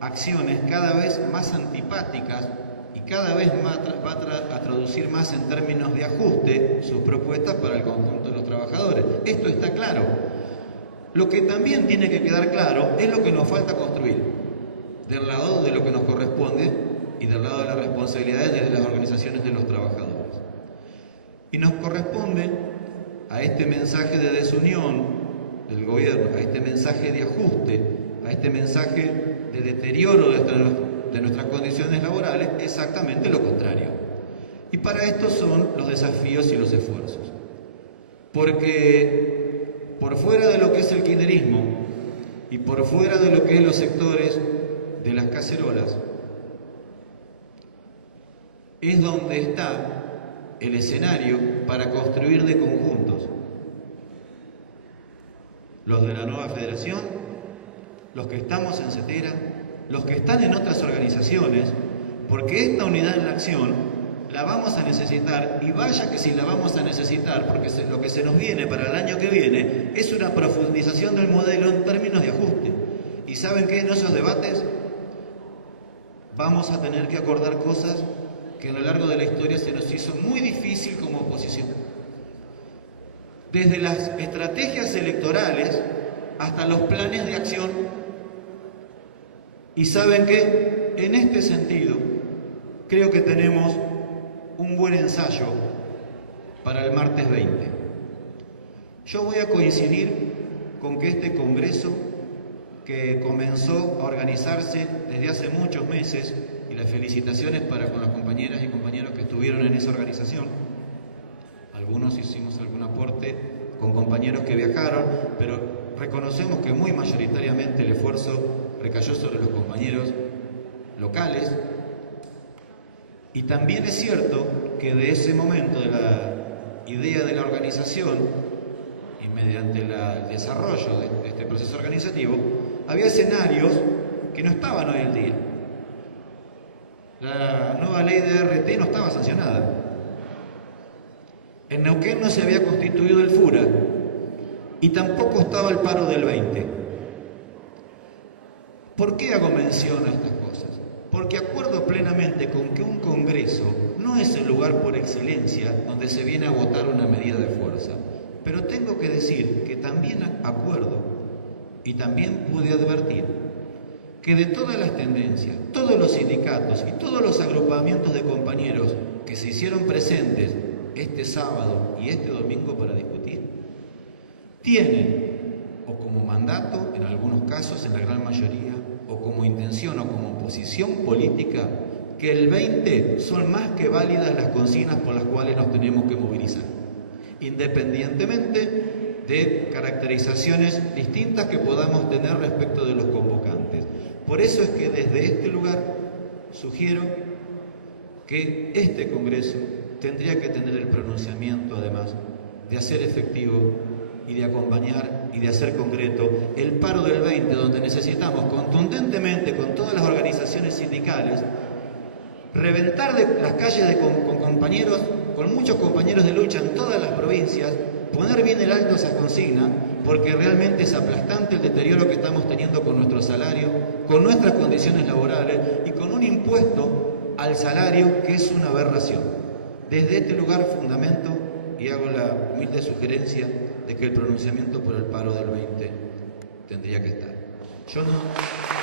acciones cada vez más antipáticas y cada vez más va a traducir más en términos de ajuste sus propuestas para el conjunto de los trabajadores. Esto está claro. Lo que también tiene que quedar claro es lo que nos falta construir, del lado de lo que nos corresponde y del lado de las responsabilidades de las organizaciones de los trabajadores. Y nos corresponde a este mensaje de desunión del gobierno, a este mensaje de ajuste, a este mensaje de deterioro de nuestras condiciones laborales, exactamente lo contrario. Y para esto son los desafíos y los esfuerzos. Porque por fuera de lo que es el kirchnerismo y por fuera de lo que es los sectores de las cacerolas, es donde está el escenario para construir de conjuntos. Los de la nueva federación, los que estamos en CETERA, los que están en otras organizaciones, porque esta unidad en la acción la vamos a necesitar, y vaya que si la vamos a necesitar, porque lo que se nos viene para el año que viene es una profundización del modelo en términos de ajuste. Y ¿saben qué? En esos debates vamos a tener que acordar cosas que a lo largo de la historia se nos hizo muy difícil como oposición. Desde las estrategias electorales hasta los planes de acción. Y ¿saben qué? En este sentido, creo que tenemos un buen ensayo para el martes 20. Yo voy a coincidir con que este congreso, que comenzó a organizarse desde hace muchos meses, y las felicitaciones para con las compañeras y compañeros que estuvieron en esa organización. Algunos hicimos algún aporte con compañeros que viajaron, pero reconocemos que muy mayoritariamente el esfuerzo recayó sobre los compañeros locales. Y también es cierto que de ese momento, de la idea de la organización y mediante el desarrollo de este proceso organizativo, había escenarios que no estaban hoy en día. La nueva ley de RT no estaba sancionada. En Neuquén no se había constituido el FURA y tampoco estaba el paro del 20. ¿Por qué hago mención a estas cosas? Porque acuerdo plenamente con que un congreso no es el lugar por excelencia donde se viene a votar una medida de fuerza. Pero tengo que decir que también acuerdo y también pude advertir que de todas las tendencias, todos los sindicatos y todos los agrupamientos de compañeros que se hicieron presentes este sábado y este domingo para discutir, tienen o como mandato, en algunos casos, en la gran mayoría, o como intención o como posición política, que el 20 son más que válidas las consignas por las cuales nos tenemos que movilizar, independientemente de caracterizaciones distintas que podamos tener respecto de los convocantes. Por eso es que desde este lugar sugiero que este Congreso tendría que tener el pronunciamiento, además, de hacer efectivo y de acompañar y de hacer concreto el paro del 20, donde necesitamos contundentemente, con todas las organizaciones sindicales, reventar de las calles con compañeros, con muchos compañeros de lucha en todas las provincias, poner bien el alto a esa consigna, porque realmente es aplastante el deterioro que estamos teniendo con nuestro salario, con nuestras condiciones laborales y con un impuesto al salario que es una aberración. Desde este lugar fundamento y hago la humilde sugerencia de que el pronunciamiento por el paro del 20 tendría que estar. Yo no...